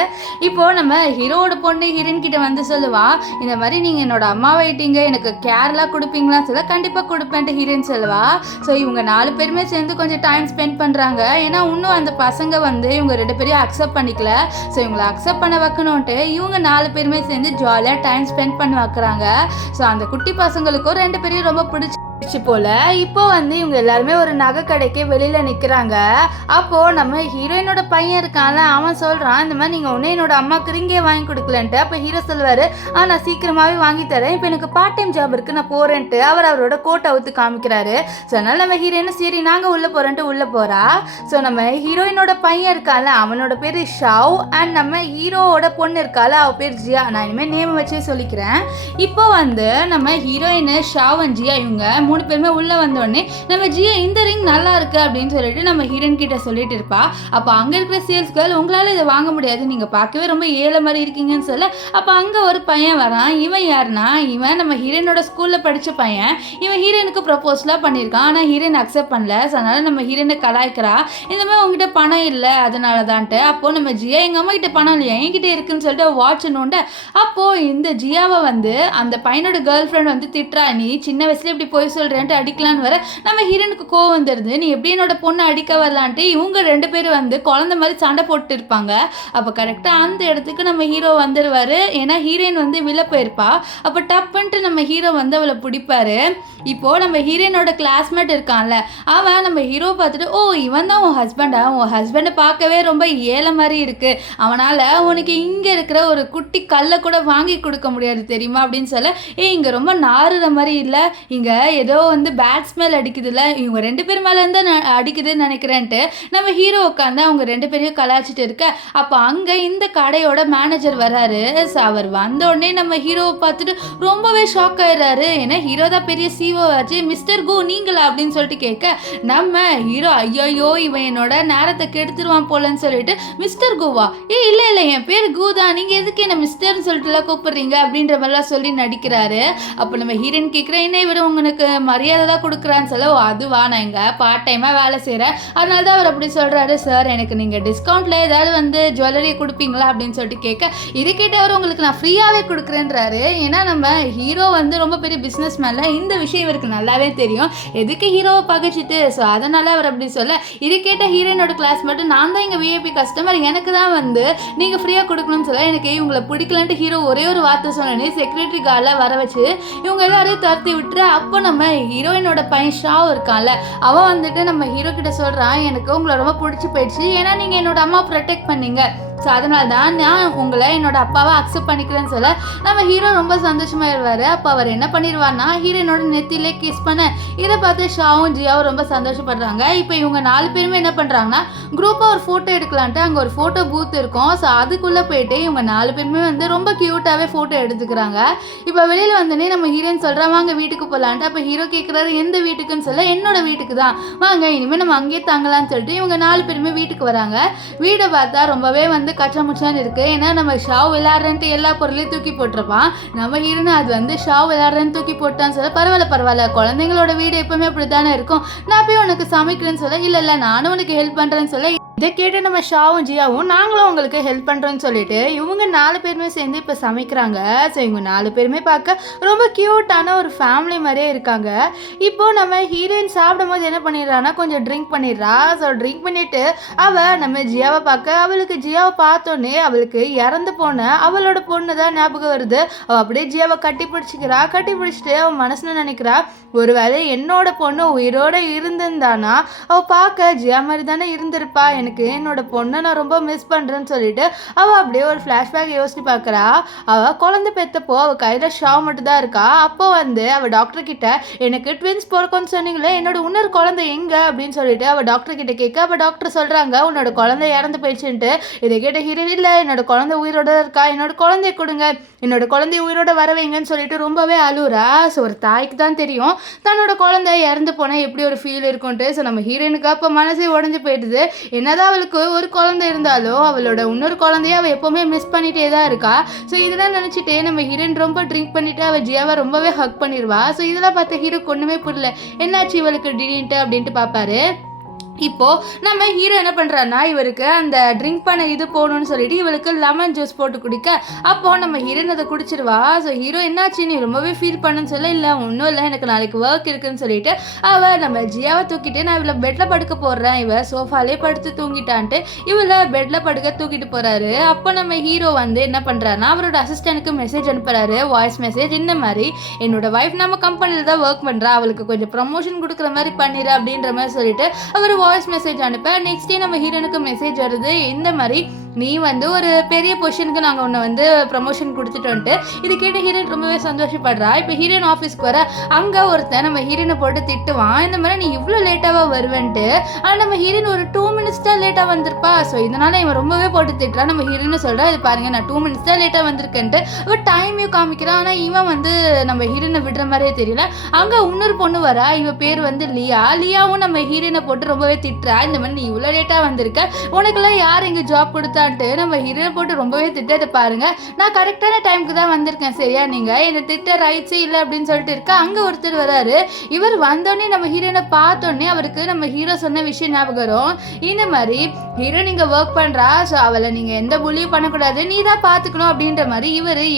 இப்போது நம்ம ஹீரோவோட பொண்ணு ஹீரோயின் கிட்ட வந்து சொல்லுவா, இந்த மாதிரி நீங்கள் என்னோட அம்மா ஆயிட்டீங்க, எனக்கு கேர்லாம் கொடுப்பீங்களான்னு சொல்ல, கண்டிப்பாக கொடுப்பேன்ட்டு ஹீரோயின் சொல்லுவா. ஸோ இவங்க 4 பேருமே சேர்ந்து கொஞ்சம் டைம் ஸ்பெண்ட் பண்ணுறாங்க. ஏன்னா இன்னும் அந்த பசங்க வந்து இவங்க 2 பேரையும் அக்செப்ட் பண்ணிக்கல. ஸோ இவங்களை அக்செப்ட் பண்ண வைக்கணுன்ட்டு இவங்க 4 பேருமே சேர்ந்து ஜாலியாக டைம் ஸ்பெண்ட் பண்ணி வைக்கிறாங்க. ஸோ அந்த குட்டி பசங்களுக்கும் 2 பேரையும் ரொம்ப பிடிச்சி போல. இப்போ வந்து இவங்க எல்லாருமே ஒரு நகை கடைக்கு வெளியில நிக்கிறாங்க. அப்போ நம்ம ஹீரோயினோட பையன் இருக்கான்ல, அவன் சொல்றான், இந்த மாதிரி நீங்க ஒன்னே என்னோட அம்மாக்கு ரிங்கே வாங்கி கொடுக்கலன்ட்டு. அப்போ ஹீரோ சொல்லுவாரு, நான் சீக்கிரமாவே வாங்கி தரேன், இப்போ எனக்கு பார்ட் டைம் ஜாப் இருக்கு, நான் போறேன்ட்டு அவரோட கோட்டை அவுத்து காமிக்கிறாரு. ஸோ அதனால நம்ம ஹீரோயினும் சரி நாங்க உள்ள போறேன்ட்டு உள்ள போறா. ஸோ நம்ம ஹீரோயினோட பையன் இருக்கால, அவனோட பேரு ஷாவ், அண்ட் நம்ம ஹீரோவோட பொண்ணு இருக்கால, அவ பேர் ஜியா. நான் இனிமேல் நேம் வச்சே சொல்லிக்கிறேன். இப்போ வந்து நம்ம ஹீரோயின் ஷாவ் அண்ட் ஜியா இவங்க 3 பேருமே உள்ளே வந்தோடனே நம்ம ஜியா இந்த ரிங் நல்லா இருக்கு அப்படின்னு சொல்லிட்டு நம்ம ஹீரோயின் கிட்ட சொல்லிட்டு இருப்பா. அப்போ அங்கே இருக்கிற சேல்ஸ் கேர்ள் உங்களால் இதை வாங்க முடியாது, நீங்கள் பார்க்கவே ரொம்ப ஏழை மாதிரி இருக்கீங்கன்னு சொல்ல அப்போ அங்கே ஒரு பையன் வரான். இவன் யாருன்னா இவன் நம்ம ஹீரோயினோட ஸ்கூலில் படித்த பையன். இவன் ஹீரோயினுக்கு ப்ரப்போஸ்லாம் பண்ணியிருக்கான். ஆனால் ஹீரோயின் அக்செப்ட் பண்ணல. ஸோ அதனால் நம்ம ஹீரோயினை கலாய்க்கிறா. இந்த மாதிரி உங்ககிட்ட பணம் இல்லை அதனால தான்ட்டு. அப்போது நம்ம ஜியா எங்கள் அம்மா கிட்ட பணம் இல்லையா என்கிட்ட இருக்குன்னு சொல்லிட்டு வாட்ச் நோண்ட அப்போது இந்த ஜியாவை வந்து அந்த பையனோட கேர்ள் ஃப்ரெண்ட் வந்து திட்டுறா. நீ சின்ன வயசுல இப்படி போய் சொல்கிறேன்ட்டு அடிக்கலான்னு வர நம்ம ஹீரோனுக்கு கோவம் வந்துடுது. நீ எப்படி என்னோட பொண்ணை அடிக்க வரலான்ட்டு இவங்க 2 பேரும் வந்து குழந்தை மாதிரி சண்டை போட்டு இருப்பாங்க. அப்போ கரெக்டாக அந்த இடத்துக்கு நம்ம ஹீரோ வந்துடுவார். ஏன்னா ஹீரோயின் வந்து விழ போயிருப்பா. அப்போ டப்புன்ட்டு நம்ம ஹீரோ வந்து அவளை பிடிப்பாரு. இப்போது நம்ம ஹீரோயினோட கிளாஸ்மேட் இருக்கான்ல அவன் நம்ம ஹீரோ பார்த்துட்டு ஓ இவன் தான் உன் ஹஸ்பண்டா, உன் ஹஸ்பண்டை பார்க்கவே ரொம்ப ஏழை மாதிரி இருக்குது, அவனால் உனக்கு இங்கே இருக்கிற ஒரு குட்டி கல்லை கூட வாங்கி கொடுக்க முடியாது தெரியுமா அப்படின்னு சொல்ல இங்கே ரொம்ப நாறுற மாதிரி இல்லை, இங்கே ஏதோ வந்து பேட் ஸ்மெல் அடிக்குதுல்ல, இவங்க 2 பேர் மேலே இருந்தால் அடிக்குதுன்னு நினைக்கிறேன்ட்டு நம்ம ஹீரோ உட்காந்து அவங்க 2 பேரையும் கலாய்ச்சிட்டு இருக்க. அப்போ அங்கே இந்த கடையோட மேனேஜர் வராரு. ஸோ அவர் வந்தோடனே நம்ம ஹீரோவை பார்த்துட்டு ரொம்பவே ஷாக் ஆயிடுறாரு. ஏன்னா ஹீரோ தான் பெரிய சிஓ ஆச்சு. மிஸ்டர் கோ நீங்களா அப்படின்னு சொல்லிட்டு கேட்க நம்ம ஹீரோ ஐயோ இவன் என்னோட நேரத்தை கெடுத்துருவான் போலன்னு சொல்லிட்டு மிஸ்டர் கோவா இல்லை என் பேர் கோ தான், நீங்கள் எதுக்கு என்ன மிஸ்டர்னு சொல்லிட்டுலாம் கூப்பிடுறீங்க அப்படின்ற மாதிரிலாம் சொல்லி நடிக்கிறாரு. அப்போ நம்ம ஹீரோயின் கேட்குறேன் என்ன இவர் உங்களுக்கு மரியாதை தான் கொடுக்குறான்னு சொல்ல அதுவா நான் இங்கே பார்ட் டைமாக வேலை செய்கிறேன் அதனால தான் அவர் அப்படி சொல்கிறாரு. சார் எனக்கு நீங்கள் டிஸ்கவுண்ட்டில் ஏதாவது வந்து ஜுவல்லரி கொடுப்பீங்களா அப்படின்னு சொல்லிட்டு கேட்க இது கேட்டவர் உங்களுக்கு நான் ஃப்ரீயாகவே கொடுக்குறேன்றாரு. ஏன்னா நம்ம ஹீரோ வந்து ரொம்ப பெரிய பிஸ்னஸ் மேனில் இந்த விஷயம் இவருக்கு நல்லாவே தெரியும், எதுக்கு ஹீரோவை பகைச்சிட்டு. ஸோ அதனால் அவர் அப்படி சொல்ல இது கேட்ட ஹீரோயினோட கிளாஸ் மட்டும் நான் தான் எங்கள் விஐபி கஸ்டமர், எனக்கு தான் வந்து நீங்கள் ஃப்ரீயாக கொடுக்கணும்னு சொல்ல எனக்கு இவங்களை பிடிக்கலன்ட்டு ஹீரோ ஒரே ஒரு வார்த்தை சொன்னே செக்யூரிட்டி கார்டெலாம் வர வச்சு இவங்க எல்லாரையும் துரத்தி விட்டுரு. அப்போ நம்ம ஹீரோயினோட பையன் ஷாவ் இருக்கான்ல அவன் வந்துட்டு நம்ம ஹீரோ கிட்ட சொல்கிறான் எனக்கு உங்களை ரொம்ப பிடிச்சி போயிடுச்சு, ஏன்னா நீங்கள் என்னோட அம்மா ப்ரொடெக்ட் பண்ணீங்க, ஸோ அதனால தான் நான் உங்களை என்னோட அப்பாவை அக்செப்ட் பண்ணிக்கிறேன்னு சொல்ல நம்ம ஹீரோ ரொம்ப சந்தோஷமாயிருவார். அப்போ அவர் என்ன பண்ணிடுவார்னா ஹீரோயினோட நெத்திலே கிஸ் பண்ண இதை பார்த்து ஷாவும் ஜியாவும் ரொம்ப சந்தோஷப்படுறாங்க. இப்போ இவங்க 4 பேருமே என்ன பண்ணுறாங்கன்னா குரூப்பாக ஒரு ஃபோட்டோ எடுக்கலான்ட்டு அங்கே ஒரு ஃபோட்டோ பூத் இருக்கும். ஸோ அதுக்குள்ளே போயிட்டு இவங்க 4 பேருமே வந்து ரொம்ப க்யூட்டாகவே ஃபோட்டோ எடுத்துக்கிறாங்க. இப்போ வெளியில் வந்தோடனே நம்ம ஹீரோயின் சொல்கிறாங்க வாங்க வீட்டுக்கு போகலான்ட்டு. அப்போ ஹீரோ கேட்குறாரு எந்த வீட்டுக்குன்னு சொல்ல என்னோட வீட்டுக்கு தான் வாங்க இனிமேல் நம்ம அங்கேயே தங்கலான்னு சொல்லிட்டு இவங்க 4 பேருமே வீட்டுக்கு வராங்க. வீடை பார்த்தா ரொம்பவே வந்து கச்சமுச்சான்னு இருக்குது. ஏன்னா நம்ம ஷாவ் விளையாடுறேன்ட்டு எல்லா பொருளையும் தூக்கி போட்டிருப்பான். நம்ம ஹீரோன்னு அது வந்து ஷாவ் விளையாடுறேன்னு தூக்கி போட்டான்னு சொல்ல பரவாயில்ல குழந்தைங்களோட வீடு எப்பவுமே அப்படி தானே இருக்கும், நான் போய் உனக்கு சமைக்கிறேன்னு சொல்ல இல்லை நானும் உனக்கு ஹெல்ப் பண்ணுறேன்னு சொல்ல இதை கேட்டு நம்ம ஷாவும் ஜியாவும் நாங்களும் உங்களுக்கு ஹெல்ப் பண்ணுறோன்னு சொல்லிட்டு இவங்க 4 பேருமே சேர்ந்து இப்போ சமைக்கிறாங்க. ஸோ இவங்க 4 பேருமே பார்க்க ரொம்ப க்யூட்டான ஒரு ஃபேமிலி மாதிரியே இருக்காங்க. இப்போது நம்ம ஹீரோயின் சாப்பிடும் போது என்ன பண்ணிடுறான்னா கொஞ்சம் ட்ரிங்க் பண்ணிடுறா. ஸோ ட்ரிங்க் பண்ணிவிட்டு அவள் நம்ம ஜியாவை பார்க்க அவளுக்கு ஜியாவை பார்த்தோன்னே அவளுக்கு இறந்து போன அவளோட பொண்ணு தான் ஞாபகம் வருது. அவள் அப்படியே ஜியாவை கட்டி பிடிச்சிட்டு அவன் மனசில் நினைக்கிறா ஒருவேளை என்னோட பொண்ணு உயிரோடு இருந்திருந்தானா அவள் பார்க்க ஜியா மாதிரி தானே இருந்திருப்பா, எனக்கு என்னோட பொண்ணை நான் ரொம்ப மிஸ் பண்ணுறேன்னு சொல்லிட்டு அவள் அப்படியே ஒரு ஃப்ளாஷ்பேக் யோசிச்சு பார்க்குறா. அவள் குழந்தை பெற்றப்போ அவள் கையில் ஷாவ் மட்டும் தான் இருக்கா. அப்போ வந்து அவள் டாக்டர் கிட்ட எனக்கு ட்வின்ஸ் பிறக்கும்னு சொன்னீங்களே என்னோட இன்னொரு குழந்தை எங்கே அப்படின்னு சொல்லிட்டு அவள் டாக்டர் கிட்ட கேட்க அவள் டாக்டர் சொல்கிறாங்க உன்னோட குழந்தை இறந்து போயிடுச்சுன்ட்டு. இதை கேட்ட ஹீரோயின் இல்லை என்னோட குழந்தை உயிரோட இருக்கா, என்னோட குழந்தைய கொடுங்க, என்னோட குழந்தைய உயிரோட வர வைங்கன்னு சொல்லிட்டு ரொம்பவே அழுறா. ஸோ ஒரு தாய்க்கு தான் தெரியும் தன்னோட குழந்தை இறந்து போனால் எப்படி ஒரு ஃபீல் இருக்கும்ட்டு. ஸோ நம்ம ஹீரோயினுக்கு அப்போ மனசே உடஞ்சி போயிடுது. என்னதான் அவளுக்கு ஒரு குழந்தை இருந்தாலும் அவளோட இன்னொரு குழந்தைய அவள் எப்போவுமே மிஸ் பண்ணிகிட்டே தான் இருக்கா. ஸோ இதெல்லாம் நினச்சிட்டு நம்ம ஹீரோயின் ரொம்ப ட்ரிங்க் பண்ணிவிட்டு அவள் ஜியாவை ரொம்பவே ஹக் பண்ணிடுவா. ஸோ இதெல்லாம் பார்த்த ஹீரோக்கு ஒன்றுமே புரியல என்னாச்சு இவளுக்கு திடீர்னுட்டு அப்படின்ட்டு பார்ப்பாரு. இப்போது நம்ம ஹீரோ என்ன பண்ணுறான்னா இவருக்கு அந்த ட்ரிங்க் பண்ண இது போகணுன்னு சொல்லிட்டு இவளுக்கு லெமன் ஜூஸ் போட்டு குடிக்க அப்போது நம்ம ஹீரோயின் அதை குடிச்சிருவா. ஸோ ஹீரோ என்னாச்சு நீ ரொம்பவே ஃபீல் பண்ணுன்னு சொல்ல இல்லை ஒன்றும் இல்லை எனக்கு நாளைக்கு ஒர்க் இருக்குன்னு சொல்லிட்டு அவள் நம்ம ஜியாவை தூக்கிட்டு நான் இவளை பெட்டில் படுக்க போடுறேன், இவள் சோஃபாலே படுத்து தூங்கிட்டான்ட்டு இவளை பெட்டில் படுக்க தூக்கிட்டு போகிறாரு. அப்போ நம்ம ஹீரோ வந்து என்ன பண்ணுறாருன்னா அவரோட அசிஸ்டனுக்கு மெசேஜ் அனுப்புகிறாரு, வாய்ஸ் மெசேஜ், இந்த மாதிரி என்னோட ஒய்ஃப் நம்ம கம்பெனியில் தான் ஒர்க் பண்ணுறா, அவளுக்கு கொஞ்சம் ப்ரமோஷன் கொடுக்குற மாதிரி பண்ணிடு அப்படின்ற மாதிரி சொல்லிட்டு அவர் வாய்ஸ் மெசேஜ் அனுப்ப நெக்ஸ்ட் டே நம்ம ஹீரோனுக்கு மெசேஜ் வருது இந்த மாதிரி நீ வந்து ஒரு பெரிய பொசிஷனுக்கு நாங்கள் உன்னை வந்து ப்ரமோஷன் கொடுத்துட்டு வந்துட்டு இது கேட்டு ஹீரோயின் ரொம்பவே சந்தோஷப்படுறா. இப்போ ஹீரோயின் ஆஃபீஸ்க்கு வர அங்கே ஒருத்தன் நம்ம ஹீரோயினை போட்டு திட்டுவான், இந்த மாதிரி நீ இவ்வளோ லேட்டாக வருவேன்ட்டு. ஆனால் நம்ம ஹீரோயின் ஒரு 2 minutes தான் லேட்டாக வந்திருப்பா. ஸோ இதனால் இவன் ரொம்பவே போட்டு திட்டுறான். நம்ம ஹீரோயினை சொல்கிறா, இது பாருங்க நான் 2 minutes தான் லேட்டாக வந்திருக்கேன்ட்டு ஒரு டைமையும் காமிக்கிறான். ஆனால் இவன் வந்து நம்ம ஹீரோயினை விடுற மாதிரியே தெரியல. அங்கே இன்னொரு பொண்ணு வரா, இவன் பேர் வந்து லியாவும் நம்ம ஹீரோயினை போட்டு ரொம்பவே திட்டுறா. இந்த மாதிரி நீ இவ்வளோ லேட்டாக வந்திருக்க, உனக்குலாம் யார் இங்கே ஜாப் கொடுத்தான்ட்டு நம்ம ஹீரோயினை போட்டு ரொம்பவே திட்டத்தை பாருங்க. நான் கரெக்டான டைமுக்கு தான் வந்திருக்கேன் சரியா, நீங்கள் என்னை திட்ட ரைட்ஸே இல்லை அப்படின்னு சொல்லிட்டு இருக்கா. அங்கே ஒருத்தர் வராரு. இவர் வந்தோடனே நம்ம ஹீரோயினை பார்த்தோன்னே அவருக்கு நம்ம ஹீரோ சொன்ன விஷயம் ஞாபகம் வரும். இந்த மாதிரி ஹீரோ நீங்கள் ஒர்க் பண்ணுறா, ஸோ அவளை நீங்கள் எந்த புள்ளியும் பண்ணக்கூடாது, நீ தான் பார்த்துக்கணும் அப்படின்ற மாதிரி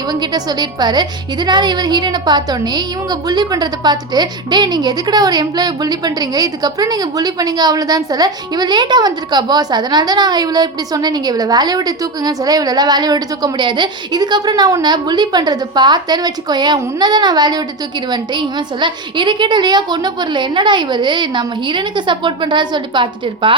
இவங்கிட்ட சொல்லியிருப்பாரு. இதனால இவர் ஹீரோயினை பார்த்தோன்னே இவங்க புள்ளி பண்ணுறதை பார்த்துட்டு, டே நீங்கள் எதுக்குடா ஒரு எம்ப்ளாயி புள்ளி பண்ணுறீங்க, இதுக்கப்புறம் நீங்கள் புள்ளி பண்ணீங்க அவ்வளோதான் சொல்ல, இவள் லேட்டாக வந்திருக்கா பாஸ், அதனால தான் நான் இவ்வளோ இப்படி சொன்னேன், நீங்கள் இவ்வளோ வேலையை விட்டு தூக்குங்கன்னு சொல்ல, இவ்வளோலாம் வேலையை விட்டு தூக்க முடியாது, இதுக்கப்புறம் நான் உன்னை புள்ளி பண்ணுறது பார்த்தேன்னு வச்சுக்கோ, ஏன் உன்னை தான் நான் வேலையை விட்டு தூக்கிடுவேன்ட்டு இவன் சொல்ல, இதை கேட்ட லியா கொண்டு பொருள் என்னடா இவர் நம்ம ஹீரோனுக்கு சப்போர்ட் பண்ணுறான்னு சொல்லி பார்த்துட்டு இருப்பா.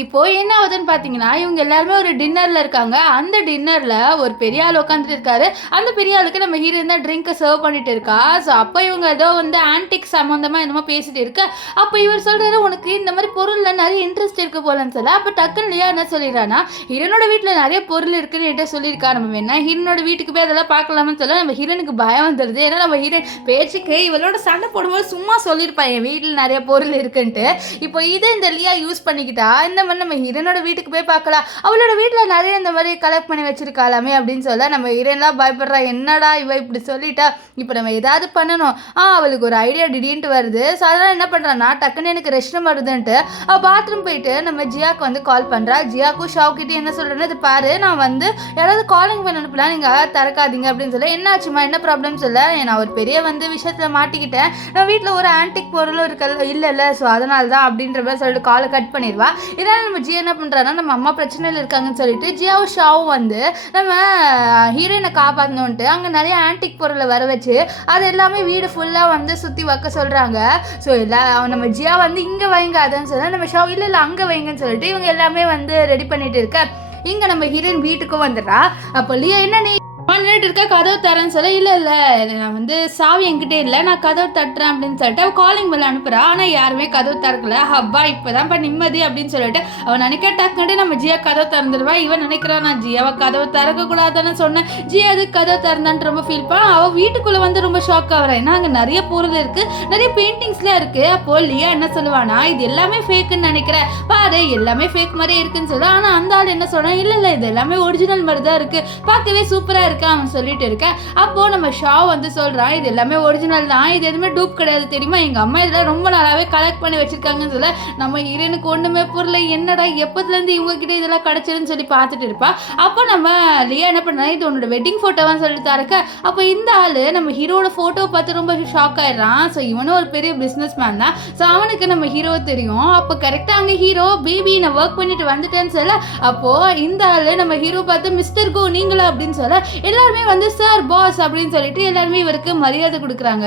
இப்போ என்ன ஆகுதுன்னு பார்த்தீங்கன்னா இவங்க எல்லாருமே ஒரு டின்னரில் இருக்காங்க. அந்த டின்னரில் ஒரு பெரிய ஆள் உட்காந்துட்டு இருக்காரு. அந்த பெரிய ஆளுக்கு நம்ம ஹீரோயின் தான் ட்ரிங்கை சர்வ் பண்ணிட்டு இருக்கா. ஸோ அப்போ இவங்க ஏதோ வந்து ஆன்டிக் சம்மந்தமாக என்னமோ பேசிட்டு இருக்க. அப்போ இவர் சொல்கிறாரு, உனக்கு இந்த மாதிரி பொருளில் நிறைய இன்ட்ரெஸ்ட் இருக்கு போலன்னு சொல்ல. அப்போ டக்குன்னு லியா என்ன சொல்லிடுறான்னா, ஹீரோனோட வீட்டில் நிறைய பொருள் இருக்குன்னு என்கிட்ட சொல்லியிருக்கா, நம்ம வேணா ஹீரோனோட வீட்டுக்கு போய் அதெல்லாம் பார்க்கலாம்னு சொல்ல நம்ம ஹீரோனுக்கு பயம் வந்துடுது. ஏன்னா நம்ம ஹீரோயின் பேச்சுக்கு இவளோட சண்டை போடும்போது சும்மா சொல்லியிருப்பான் என் வீட்டில் நிறைய பொருள் இருக்குன்ட்டு. இப்போ இதை இந்த லியா யூஸ் பண்ணிக்கிட்டா, இந்த மாதிரி நம்ம ஹீரோனோட வீட்டுக்கு போய் பார்க்கலாம், அவளோட வீட்டில் நிறைய இந்த மாதிரி கலெக்ட் பண்ணி வச்சிருக்காளாமே அப்படின்னு சொல்ல நம்ம ஹீரோன்லாம் பயப்படுறா, என்னடா இவ இப்படி சொல்லிட்டா, இப்போ நம்ம ஏதாவது பண்ணணும். அவளுக்கு ஒரு ஐடியா திடீர்னு வருது. ஸோ அதெல்லாம் என்ன பண்ணுறான்னா, டக்குன்னு எனக்கு ரெஸ்ட் ரூம் வருதுன்ட்டு பாத்ரூம் போயிட்டு நம்ம ஜியாக்கு வந்து கால் பண்ணுறா. ஜியாக்கும் ஷாவ்கிட்டே என்ன சொல்கிறேன்னு, இது பாரு நான் வந்து யாராவது காலிங் பண்ண அனுப்பலாம், நீங்கள் திறக்காதீங்க அப்படின்னு சொல்ல, என்ன ஆச்சுமா என்ன ப்ராப்ளம் சொல்ல, நான் ஒரு பெரிய வந்து விஷயத்தில் மாட்டிக்கிட்டேன், நான் வீட்டில் ஒரு ஆன்டிக் பொருளும் இருக்கல இல்லை ஸோ அதனால தான் அப்படின்ற மாதிரி சொல்லிட்டு காலை கட் பண்ணிடுவா. இதனால் நம்ம ஜியா என்ன பண்ணுறான்னா, நம்ம அம்மா பிரச்சனையில் இருக்காங்கன்னு சொல்லிட்டு ஜியாவும் ஷாவும் வந்து நம்ம ஹீரோயினை காப்பாற்றணுன்ட்டு அங்கே நிறைய ஆன்டிக் பொருளை வர வச்சு அது எல்லாமே வீடு ஃபுல்லாக வந்து சுற்றி வைக்க சொல்கிறாங்க. ஸோ நம்ம ஜியா வந்து இங்கே வைங்க அதுன்னு சொல்ல, நம்ம ஷாவ் இல்லை அங்கே வைங்கன்னு சொல்லிட்டு இவங்க எல்லாமே வந்து ரெடி பண்ணிட்டு இருக்க. இங்கே நம்ம ஹீரோயின் வீட்டுக்கும் வந்துடுறா. அப்போ லியா என்ன நீ நின்றுட்டு இருக்கா, கதவு தரேன்னு சொல்ல, இல்லை நான் வந்து சாவி என்கிட்டே இல்லை, நான் கதவு தட்டுறேன் அப்படின்னு சொல்லிட்டு அவள் காலிங் பெல் அனுப்புறா. ஆனால் யாருமே கதவு திறக்கல. ஹப்பா இப்போதான்ப்பா நிம்மதி அப்படின்னு சொல்லிட்டு அவன் நினைக்க டக்குனு நம்ம ஜியா கதவு திறந்துடுவா. இவன் நினைக்கிறான், நான் ஜியாவை கதவு திறக்கக்கூடாதுன்னு சொன்னேன், ஜியா அது கதவு திறந்தான்னு ரொம்ப ஃபீல் பண்ண. அவள் வீட்டுக்குள்ளே வந்து ரொம்ப ஷாக் ஆகிறா. ஏன்னா அங்கே நிறைய பொருள் இருக்குது, நிறைய பெயிண்டிங்ஸ்லாம் இருக்குது. அப்போது லியா என்ன சொல்லுவானா, இது எல்லாமே ஃபேக்குன்னு நினைக்கிறேன், பாரு எல்லாமே ஃபேக் மாதிரியே இருக்குன்னு சொல்ல. ஆனால் அந்த ஆள் என்ன சொல்கிறான், இல்லை இது எல்லாமே ஒரிஜினல் மாதிரி தான் இருக்குது, பார்க்கவே சூப்பராக இருக்கு அவன் சொல்லிட்டு இருக்க. அப்போ நம்ம ஷா வந்து சொல்றான், இது எல்லாமே ஒரிஜினல் தான், இது எதுவுமே டூப் கிடையாது தெரியுமா, எங்க அம்மா இதெல்லாம் ரொம்ப நாளாவே கலெக்ட் பண்ணி வச்சிருக்காங்கன்னு சொல்ல நம்ம ஹீரோனுக்கு ஒண்ணுமே புரியல, என்னடா எப்பத்துல இருந்து இவங்க கிட்ட இதெல்லாம் கிடைச்சிருன்னு சொல்லி பார்த்துட்டு இருப்பா. அப்போ நம்ம லியா என்ன பண்ணா, இது உன்னோட வெட்டிங் போட்டோவான்னு சொல்லிட்டு தரக்க. அப்போ இந்த ஆளு நம்ம ஹீரோட போட்டோ பார்த்து ரொம்ப ஷாக் ஆயிடுறான். ஸோ இவனும் ஒரு பெரிய பிஸ்னஸ் மேன் தான். ஸோ அவனுக்கு நம்ம ஹீரோவை தெரியும். அப்போ கரெக்டா அங்கே ஹீரோ பேபி நான் ஒர்க் பண்ணிட்டு வந்துட்டேன்னு சொல்ல, அப்போ இந்த ஆளு நம்ம ஹீரோ பார்த்து மிஸ்டர் கோ நீங்களா அப்படின்னு சொல்ல, எல்லாருமே வந்து சார் பாஸ் அப்படின்னு சொல்லிட்டு எல்லாருமே இவருக்கு மரியாதை கொடுக்குறாங்க.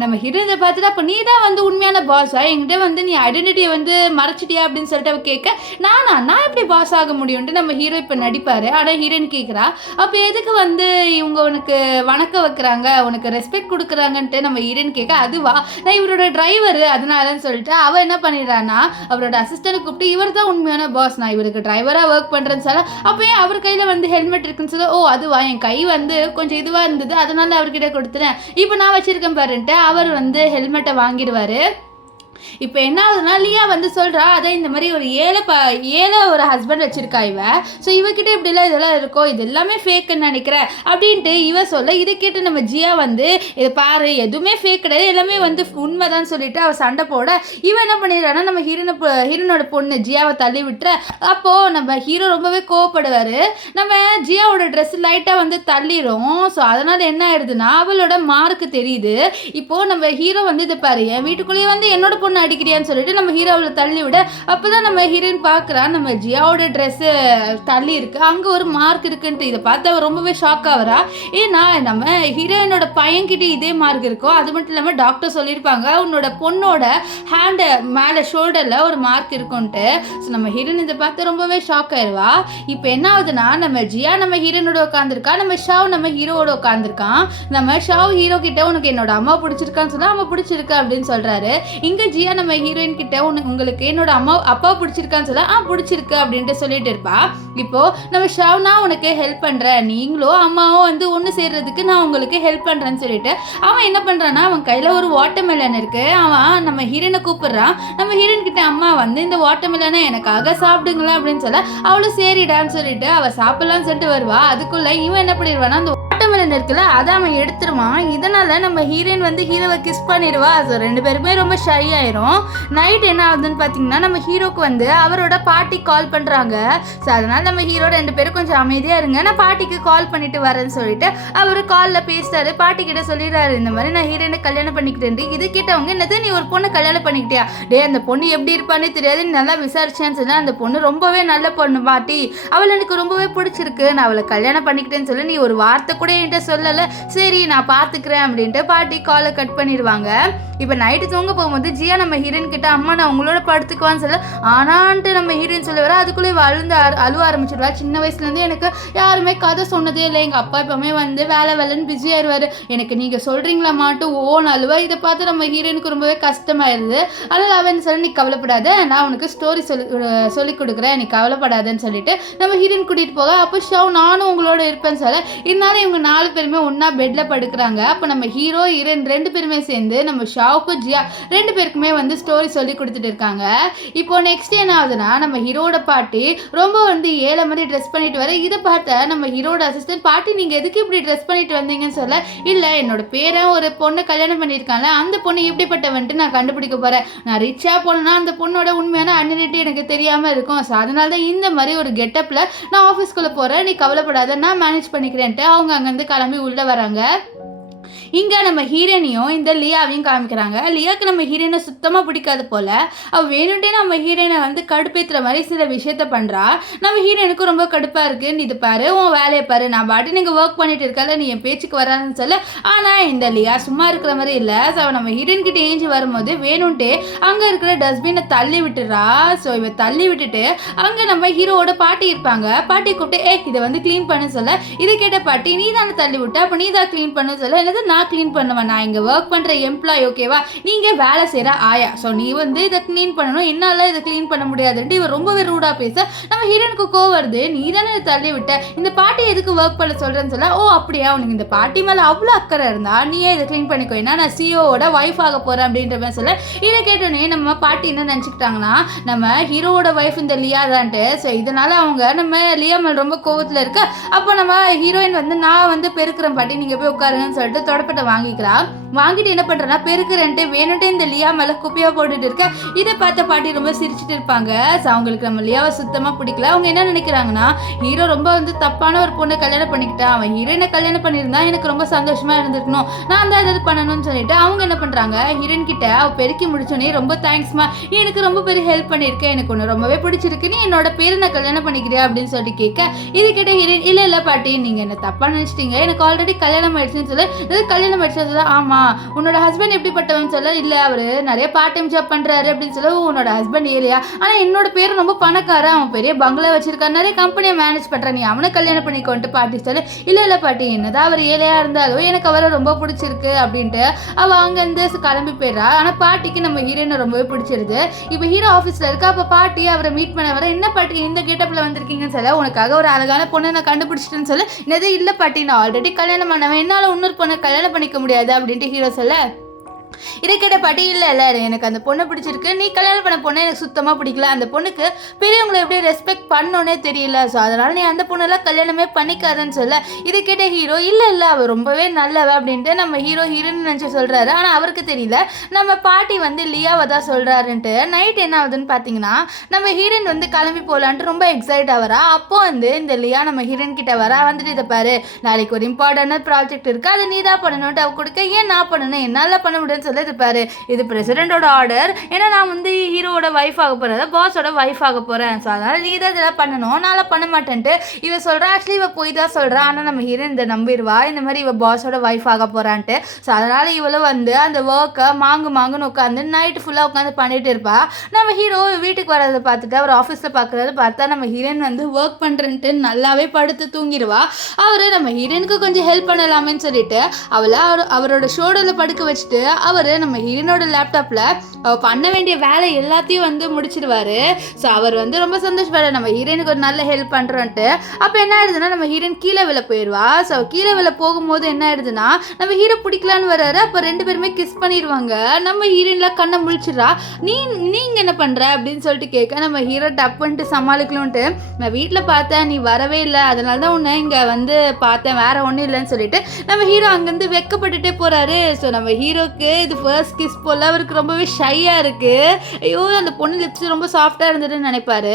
நம்ம ஹீரோயினை பார்த்துட்டு, அப்போ நீ தான் வந்து உண்மையான பாஸா, என்கிட்ட வந்து நீ ஐடென்டிட்டியை வந்து மறைச்சிட்டியா அப்படின்னு சொல்லிட்டு அவ கேட்க, நான் எப்படி பாஸ் ஆக முடியும்ட்டு நம்ம ஹீரோ இப்போ நடிப்பார். ஆனால் ஹீரோயின் கேட்குறா, அப்போ எதுக்கு வந்து இவங்க உனக்கு வணக்கம் வைக்கிறாங்க, உனக்கு ரெஸ்பெக்ட் கொடுக்குறாங்கன்ட்டு நம்ம ஹீரோயின் கேட்க, அதுவா நான் இவரோட டிரைவர் அதனாலன்னு சொல்லிட்டு அவள் என்ன பண்ணிடுறான்னா அவரோட அசிஸ்டன்ட் கூப்பிட்டு, இவர் தான் உண்மையான பாஸ், நான் இவருக்கு டிரைவராக ஒர்க் பண்ணுறேன்னு சொல்ல, அப்போ ஏன் அவர் கையில் வந்து ஹெல்மெட் இருக்குன்னு சொல்ல, ஓ அதுவா என் கை வந்து கொஞ்சம் இதுவாக இருந்தது அதனால அவர்கிட்ட கொடுத்துறேன், இப்போ நான் வச்சிருக்கேன் பாருன்ட்டு அவர் வந்து ஹெல்மெட்டை வாங்கிடுவார். இப்போ என்ன ஆகுதுன்னா, லியா வந்து சொல்கிறா, அதான் இந்த மாதிரி ஒரு ஏழை ஒரு ஹஸ்பண்ட் வச்சுருக்கா இவ, ஸோ இவகிட்ட இப்படிலாம் இதெல்லாம் இருக்கோ, இது எல்லாமே ஃபேக்குன்னு நினைக்கிறேன் அப்படின்ட்டு இவ சொல்ல, இதை கேட்டு நம்ம ஜியா வந்து இதை பாரு எதுவுமே ஃபேக் கிடையாது, எல்லாமே வந்து உண்மைதான் சொல்லிட்டு அவள் சண்டை போட, இவன் என்ன பண்ணிடுறான்னா நம்ம ஹீரோனோட பொண்ணு ஜியாவை தள்ளி விட்டுற. அப்போது நம்ம ஹீரோ ரொம்பவே கோவப்படுவார். நம்ம ஜியாவோட ட்ரெஸ் லைட்டாக வந்து தள்ளிடும். ஸோ அதனால் என்ன ஆயிடுதுன்னா அவளோட மார்க்கு தெரியுது. இப்போது நம்ம ஹீரோ வந்து இதை பாரு, என் வீட்டுக்குள்ளேயே வந்து என்னோட பொண்ணு பொண்ணு அடிக்கிறியான்னு சொல்லிட்டு நம்ம ஹீரோவை தள்ளி விட அப்போதான் நம்ம ஹீரோயின் பார்க்குறா நம்ம ஜியாவோட ட்ரெஸ்ஸு தள்ளி இருக்கு, அங்கே ஒரு மார்க் இருக்குன்ட்டு. இதை பார்த்து அவள் ரொம்பவே ஷாக் ஆகிறா. ஏன்னா நம்ம ஹீரோயினோட பையன்கிட்ட இதே மார்க் இருக்கும். அது மட்டும் இல்லாமல் டாக்டர் சொல்லியிருப்பாங்க உன்னோட பொண்ணோட ஹேண்டு மேலே ஷோல்டரில் ஒரு மார்க் இருக்குன்ட்டு. ஸோ நம்ம ஹீரோயின் இதை பார்த்து ரொம்பவே ஷாக் ஆயிடுவா. இப்போ என்ன ஆகுதுன்னா நம்ம ஜியா நம்ம ஹீரோனோட உட்காந்துருக்கா, நம்ம ஷாவ் நம்ம ஹீரோவோட உட்காந்துருக்கான். நம்ம ஷாவ் ஹீரோ கிட்ட உனக்கு என்னோட அம்மா பிடிச்சிருக்கான்னு சொன்னா அவன் பிடிச்சிருக்கு அப்படின்னு சொல்றாரு. இங்க ஜியா நம்ம ஹீரோயின் கிட்ட உங்களுக்கு என்னோட அப்பா பிடிச்சிருக்கான்னு சொல்ல பிடிச்சிருக்கு அப்படின்ட்டு சொல்லிட்டு இருப்பா. இப்போ நம்ம ஷாவ் நான் உனக்கு ஹெல்ப் பண்றேன், நீங்களும் அம்மாவும் வந்து ஒன்று சேர்றதுக்கு நான் உங்களுக்கு ஹெல்ப் பண்றேன்னு சொல்லிட்டு அவன் என்ன பண்றான்னா அவன் கையில ஒரு வாட்டர் மெலன் இருக்கு, அவன் நம்ம ஹீரோனை கூப்பிடுறான். நம்ம ஹீரோயின் கிட்ட அம்மா வந்து இந்த வாட்டர் மெலனை எனக்காக சாப்பிடுங்களேன் அப்படின்னு சொல்ல அவளும் சரிடான்னு சொல்லிட்டு அவ சாப்பிடலாம்னு சொல்லிட்டு வருவா. அதுக்குள்ள இவன் என்ன பண்ணிடுவானா அந்த வாட்டர்மெலன் இருக்குல்ல அதை அவன் எடுத்துருவான். இதனால நம்ம ஹீரோயின் வந்து ஹீரோவை கிஸ் பண்ணிடுவா. ஸோ ரெண்டு பேருமே ரொம்ப ஷை ஆயிரும். நைட் என்ன ஆகுதுன்னு பார்த்தீங்கன்னா நம்ம ஹீரோக்கு வந்து அவரோட பாட்டி கால் பண்ணுறாங்க. ஸோ அதனால நம்ம ஹீரோ ரெண்டு பேரும் கொஞ்சம் அமைதியாக இருங்க, நான் பாட்டிக்கு கால் பண்ணிட்டு வரேன்னு சொல்லிட்டு அவர் காலில் பேசுறாரு. பாட்டி கிட்ட சொல்லிடுறாரு இந்த மாதிரி நான் ஹீரோயினை கல்யாணம் பண்ணிக்கிட்டேன். இது கேட்டவங்க என்னது நீ ஒரு பொண்ணு கல்யாணம் பண்ணிக்கிட்டியா, டே அந்த பொண்ணு எப்படி இருப்பானே தெரியாது, நீ நல்லா விசாரிச்சேன்னு சொன்னா அந்த பொண்ணு ரொம்பவே நல்ல பொண்ணு பாட்டி, அவள் எனக்கு ரொம்பவே பிடிச்சிருக்கு, நான் அவளை கல்யாணம் பண்ணிக்கிட்டேன்னு சொல்லி நீ ஒரு வார்த்தை கூட என்கிட்ட சொல்லலை, சரி நான் பார்த்துக்கிறேன் அப்படின்ட்டு பாட்டி காலை கட் பண்ணிடுவாங்க. இப்போ நைட்டு தூங்க போகும்போது ஜியா நம்ம ஹீரோயின் கிட்ட அம்மா நான் உங்களோட படுத்துக்குவான்னு சொல்ல ஆனான்ட்டு நம்ம ஹீரோயின் சொல்ல வர அதுக்குள்ளே அழுவ ஆரம்பிச்சிடுவா. சின்ன வயசுலேருந்து எனக்கு யாருமே கதை சொன்னதே இல்லை, எங்கள் அப்பா எப்பவுமே வந்து வேலைன்னு பிஸி ஆயிடுவார், எனக்கு நீங்கள் சொல்கிறீங்களா மாட்டும் ஓன் அழுவா. இதை பார்த்து நம்ம ஹீரோயினுக்கு ரொம்பவே கஷ்டமாயிருது. அதனால் அவன் சொல்லி நீ கவலைப்படாத, நான் உனக்கு ஸ்டோரி சொல்லி கொடுக்குறேன், நீ கவலைப்படாதன்னு சொல்லிட்டு நம்ம ஹீரோயின் கூட்டிகிட்டு போக அப்போ ஷவ் நானும் உங்களோட இருப்பேன்னு சொல்ல இதனால இவங்க 4 பேருமே ஒன்றா பெட்டில் படுக்கிறாங்க. அப்போ நம்ம ஹீரோயின் 2 பேருமே சேர்ந்து நம்ம ஷாவுக்கு ஜியா 2 பேருக்குமே வந்து ஸ்டோரி சொல்லி கொடுத்துட்டு இருக்காங்க. இப்போ நெக்ஸ்ட் என்ன ஆகுதுன்னா நம்ம ஹீரோட பாட்டி ரொம்ப வந்து ஏழை மாதிரி ட்ரெஸ் பண்ணிட்டு வர. இதை பார்த்த நம்ம ஹீரோட அசிஸ்டன்ட் பாட்டி நீங்கள் எதுக்கு இப்படி ட்ரெஸ் பண்ணிட்டு வந்தீங்கன்னு சொல்ல இல்லை என்னோட பேரை ஒரு பொண்ணை கல்யாணம் பண்ணியிருக்காங்க, அந்த பொண்ணு எப்படிப்பட்டவன்ட்டு நான் கண்டுபிடிக்க போகிறேன், நான் ரிச்சாக போனேன்னா அந்த பொண்ணோட உண்மையான ஐடென்டிட்டி எனக்கு தெரியாமல் இருக்கும், ஸோ அதனால தான் இந்த மாதிரி ஒரு கெட்டப்பில் நான் ஆஃபீஸ்க்குள்ளே போகிறேன், நீ கவலைப்படாத நான் மேனேஜ் பண்ணிக்கிறேன்ட்டு அவங்க அங்கேருந்து கிளம்பி உள்ளே வராங்க. இங்கே நம்ம ஹீரோயினையும் இந்த லியாவையும் காமிக்கிறாங்க. லியாவுக்கு நம்ம ஹீரோயினை சுத்தமாக பிடிக்காது போல், அவள் வேணுன்ட்டே நம்ம ஹீரோயினை வந்து கடுப்பேற்றுற மாதிரி சில விஷயத்த பண்ணுறா. நம்ம ஹீரோயினுக்கும் ரொம்ப கடுப்பாக இருக்குது, நீ இது பாரு உன் வேலையை பாரு, நான் பாட்டு நீங்கள் ஒர்க் பண்ணிட்டு இருக்கல நீ என் பேச்சுக்கு வராதுன்னு சொல்ல. ஆனால் இந்த லியா சும்மா இருக்கிற மாதிரி இல்லை. ஸோ அவள் நம்ம ஹீரோயின் கிட்ட ஏஞ்சி வரும்போது வேணுன்ட்டே அங்கே இருக்கிற டஸ்ட்பினை தள்ளி விட்டுறா. ஸோ இவ தள்ளி விட்டுட்டு அங்கே நம்ம ஹீரோவோட பாட்டி இருப்பாங்க, பாட்டி கூப்பிட்டு இதை வந்து க்ளீன் பண்ண சொல்ல இதை கேட்ட பாட்டி நீ தானே தள்ளி விட்ட, அப்போ நீ தான் க்ளீன் பண்ண சொல்ல என்னது நான் க்ளீன் பண்ணுவேன், நான் இங்கே ஒர்க் பண்ணுற எம்ப்ளாய் ஓகேவா, நீங்கள் வேலை செய்கிற ஆயா, ஸோ நீ வந்து இதை க்ளீன் பண்ணணும், என்னால் இதை க்ளீன் பண்ண முடியாதுன்ட்டு இவன் ரொம்பவே ரூடாக பேச நம்ம ஹீரோனுக்கு கோவம் வருது. நீ தானே தள்ளி விட்ட, இந்த பாட்டி எதுக்கு ஒர்க் பண்ண சொல்கிறேன்னு சொல்ல ஓ அப்படியா உனக்கு இந்த பாட்டி மேலே அவ்வளோ அக்கறை இருந்தா நீயே இதை க்ளீன் பண்ணிக்கோ, ஏன்னா நான் சிஓவோட ஒய்ஃப் ஆக போகிறேன் அப்படின்ற மாதிரி சொல்ல. இதை கேட்டோன்னே நம்ம பாட்டி என்ன நினச்சிக்கிட்டாங்கன்னா நம்ம ஹீரோவோட ஒய்ஃப் இந்த லியா தான்ட்டு. ஸோ இதனால் அவங்க நம்ம லியா மேலே ரொம்ப கோவத்தில் இருக்க. அப்போ நம்ம ஹீரோயின் வந்து நான் வந்து பெருக்கிறேன் பாட்டி நீங்கள் போய் உட்காருங்கன்னு சொல்லிட்டு தொடப்பட்ட வாங்கிக்கிறா. வாங்கிட்டு என்ன பண்றேன்னா பெருக்குறேன்ட்டு வேணுன்ட்டு இந்த லியா மேல குப்பியா போட்டுட்டு இருக்க. இதை பார்த்த பாட்டி ரொம்ப சிரிச்சுட்டு இருப்பாங்க. அவங்களுக்கு நம்ம லியாவை சுத்தமா பிடிக்கல. அவங்க என்ன நினைக்கிறாங்கன்னா ஹீரோ ரொம்ப வந்து தப்பான ஒரு பொண்ணை கல்யாணம் பண்ணிக்கிட்டா, அவன் ஹீரோயினை கல்யாணம் பண்ணியிருந்தா எனக்கு ரொம்ப சந்தோஷமா இருந்திருக்கணும், நான் தான் ஏதாவது பண்ணணும்னு சொல்லிட்டு அவங்க என்ன பண்றாங்க ஹீரோயின் கிட்ட அவ பெருக்கி முடிச்சோன்னே ரொம்ப தேங்க்ஸ்மா, எனக்கு ரொம்ப பெரிய ஹெல்ப் பண்ணியிருக்கேன், எனக்கு ஒன்று ரொம்பவே பிடிச்சிருக்கு, நீ என்னோட பேரை நான் கல்யாணம் பண்ணிக்கிறியா அப்படின்னு சொல்லிட்டு கேட்க. இது கேட்ட ஹீரோயின் இல்ல பாட்டி நீங்க என்ன தப்பா நினைச்சிட்டீங்க, எனக்கு ஆல்ரெடி கல்யாணம் ஆயிடுச்சுன்னு சொல்ல. கல்யாணம் ஆயிடுச்சு சொல்ல ஆமா உன்னோட ஹஸ்பண்ட் எப்படிப்பட்டவன்னு சொல்ல இல்லை அவரு நிறைய பார்ட் டைம் ஜாப் பண்றாரு அப்படின்னு சொல்ல. உன்னோட ஹஸ்பண்ட் ஏழையா, ஆனா என்னோட பேர் ரொம்ப பணக்காரன், அவன் பெரிய பங்களா வச்சிருக்காரு, நிறைய கம்பெனியை மேனேஜ் பண்றான், நீ அவனை கல்யாணம் பண்ணிக்கோன்ட்டு பாட்டி சொல்ல. இல்ல பாட்டி என்னதான் அவர் ஏழையா இருந்தாலும் எனக்கு அவரை ரொம்ப பிடிச்சிருக்கு அப்படின்ட்டு அவ அங்கிருந்து கிளம்பி போயிடுறா. ஆனா பாட்டிக்கு நம்ம ஹீரோயினை ரொம்பவே பிடிச்சிருது. இப்போ ஹீரோ ஆஃபீஸ்ல இருக்கா. அப்ப பாட்டி அவரை மீட் பண்ண வர என்ன பாட்டி இந்த கெட்டப்ல வந்திருக்கீங்கன்னு சொல்ல. உனக்காக ஒரு அழகான பொண்ணை நான் கண்டுபிடிச்சிட்டேன்னு சொல்ல. என்னது இல்ல பாட்டி நான் ஆல்ரெடி கல்யாணம் பண்ணவன், என்னால இன்னொரு பொண்ணை கல்யாணம் பண்ணிக்க முடியாது அப்படின்ட்டு ஹீரோ சொல்ல. இதை கேட்ட பாட்டி இல்லை எனக்கு அந்த பொண்ணை பிடிச்சிருக்கு, நீ கல்யாணம் பண்ண பொண்ணை எனக்கு சுத்தமாக பிடிக்கல, அந்த பொண்ணுக்கு பெரியவங்களை எப்படி ரெஸ்பெக்ட் பண்ணோன்னே தெரியல, ஸோ அதனால் நீ அந்த பொண்ணெல்லாம் கல்யாணமே பண்ணிக்காதுன்னு சொல்ல. இதை கேட்ட ஹீரோ இல்லை அவள் ரொம்பவே நல்லவ அப்படின்ட்டு நம்ம ஹீரோயின் நினச்சி சொல்கிறாரு. ஆனால் அவருக்கு தெரியல நம்ம பாட்டி வந்து லியாவை தான் சொல்கிறாருன்ட்டு. நைட் என்ன ஆகுதுன்னு பார்த்தீங்கன்னா நம்ம ஹீரோயின் வந்து கிளம்பி போகலான்ட்டு ரொம்ப எக்ஸைட் ஆகிறா. அப்போ வந்து இந்த லியா நம்ம ஹீரோயின் கிட்ட வரா. வந்துட்டு இதை பாரு நாளைக்கு ஒரு இம்பார்ட்டன்ட் ப்ராஜெக்ட் இருக்குது, அதை நீ தான் பண்ணணும்ட்டு அவ கொடுக்க. ஏன் நான் பண்ணணும், என்னால் பண்ண முடியும்னு சொல்ல. சொல்லுது பாரு, இது பிரசிடென்ட்டோட ஆர்டர். ஏன்னா நான் வந்து ஹீரோவோட ஒய்ஃப் ஆக போகிறேன், பாஸோட ஒய்ஃப் ஆக போகிறேன். ஸோ அதனால் நீ தான் இதெல்லாம் பண்ணணும், நான்லாம் பண்ண மாட்டேன்ட்டு இவ சொல்கிறா. ஆக்சுவலி இவ போய் தான் சொல்கிறா, ஆனால் நம்ம ஹீரோயின் இதை நம்பிடுவா, இந்த மாதிரி இவ பாஸோட ஒய்ஃப் ஆக போகிறான்ட்டு. ஸோ அதனால் இவளும் வந்து அந்த ஒர்க்கை மாங்குன்னு உட்காந்து நைட்டு ஃபுல்லாக உட்காந்து பண்ணிகிட்டு இருப்பா. நம்ம ஹீரோ வீட்டுக்கு வரதை பார்த்துட்டு அவர் ஆஃபீஸில் பார்க்குறத பார்த்தா நம்ம ஹீரோயின் வந்து ஒர்க் பண்ணுறேன்ட்டு நல்லாவே படுத்து தூங்கிடுவா. அவர் நம்ம ஹீரோயினுக்கு கொஞ்சம் ஹெல்ப் பண்ணலாமேன்னு சொல்லிட்டு அவளை அவரோட ஷோல்டரில் படுக்க வச்சுட்டு அவர் நம்ம ஹீரோயினோட லேப்டாப்பில் பண்ண வேண்டிய வேலை எல்லாத்தையும் வந்து முடிச்சிடுவார். ஸோ அவர் வந்து ரொம்ப சந்தோஷப்படுறார், நம்ம ஹீரோயினுக்கு ஒரு நல்ல ஹெல்ப் பண்ணுறோன்ட்டு. அப்போ என்ன ஆயிடுதுன்னா நம்ம ஹீரோயின் கீழே விழ போயிடுவா. ஸோ கீழே விழ போகும்போது என்ன ஆயிடுதுன்னா நம்ம ஹீரோ பிடிக்கலான்னு வர்றாரு. அப்போ 2 பேருமே கிஸ் பண்ணிடுவாங்க. நம்ம ஹீரோயின்லாம் கண்ணை முழிச்சிடுறா. நீங்கள் என்ன பண்ணுற அப்படின்னு சொல்லிட்டு கேட்க நம்ம ஹீரோ டப்புன்ட்டு சமாளிக்கலும்ன்ட்டு, நான் வீட்டில் பார்த்தேன் நீ வரவே இல்லை, அதனால தான் உன்னை இங்கே வந்து பார்த்தேன், வேற ஒன்றும் இல்லைன்னு சொல்லிட்டு நம்ம ஹீரோ அங்கேருந்து வெக்கப்பட்டுட்டே போகிறாரு. ஸோ நம்ம ஹீரோக்கு இது ஃபர்ஸ்ட் கிஸ் போல் அவருக்கு ரொம்பவே ஷையாக இருக்குது. ஐயோ அந்த பொண்ணு லிப்ஸ் ரொம்ப சாஃப்டாக இருந்ததுன்னு நினைப்பாரு.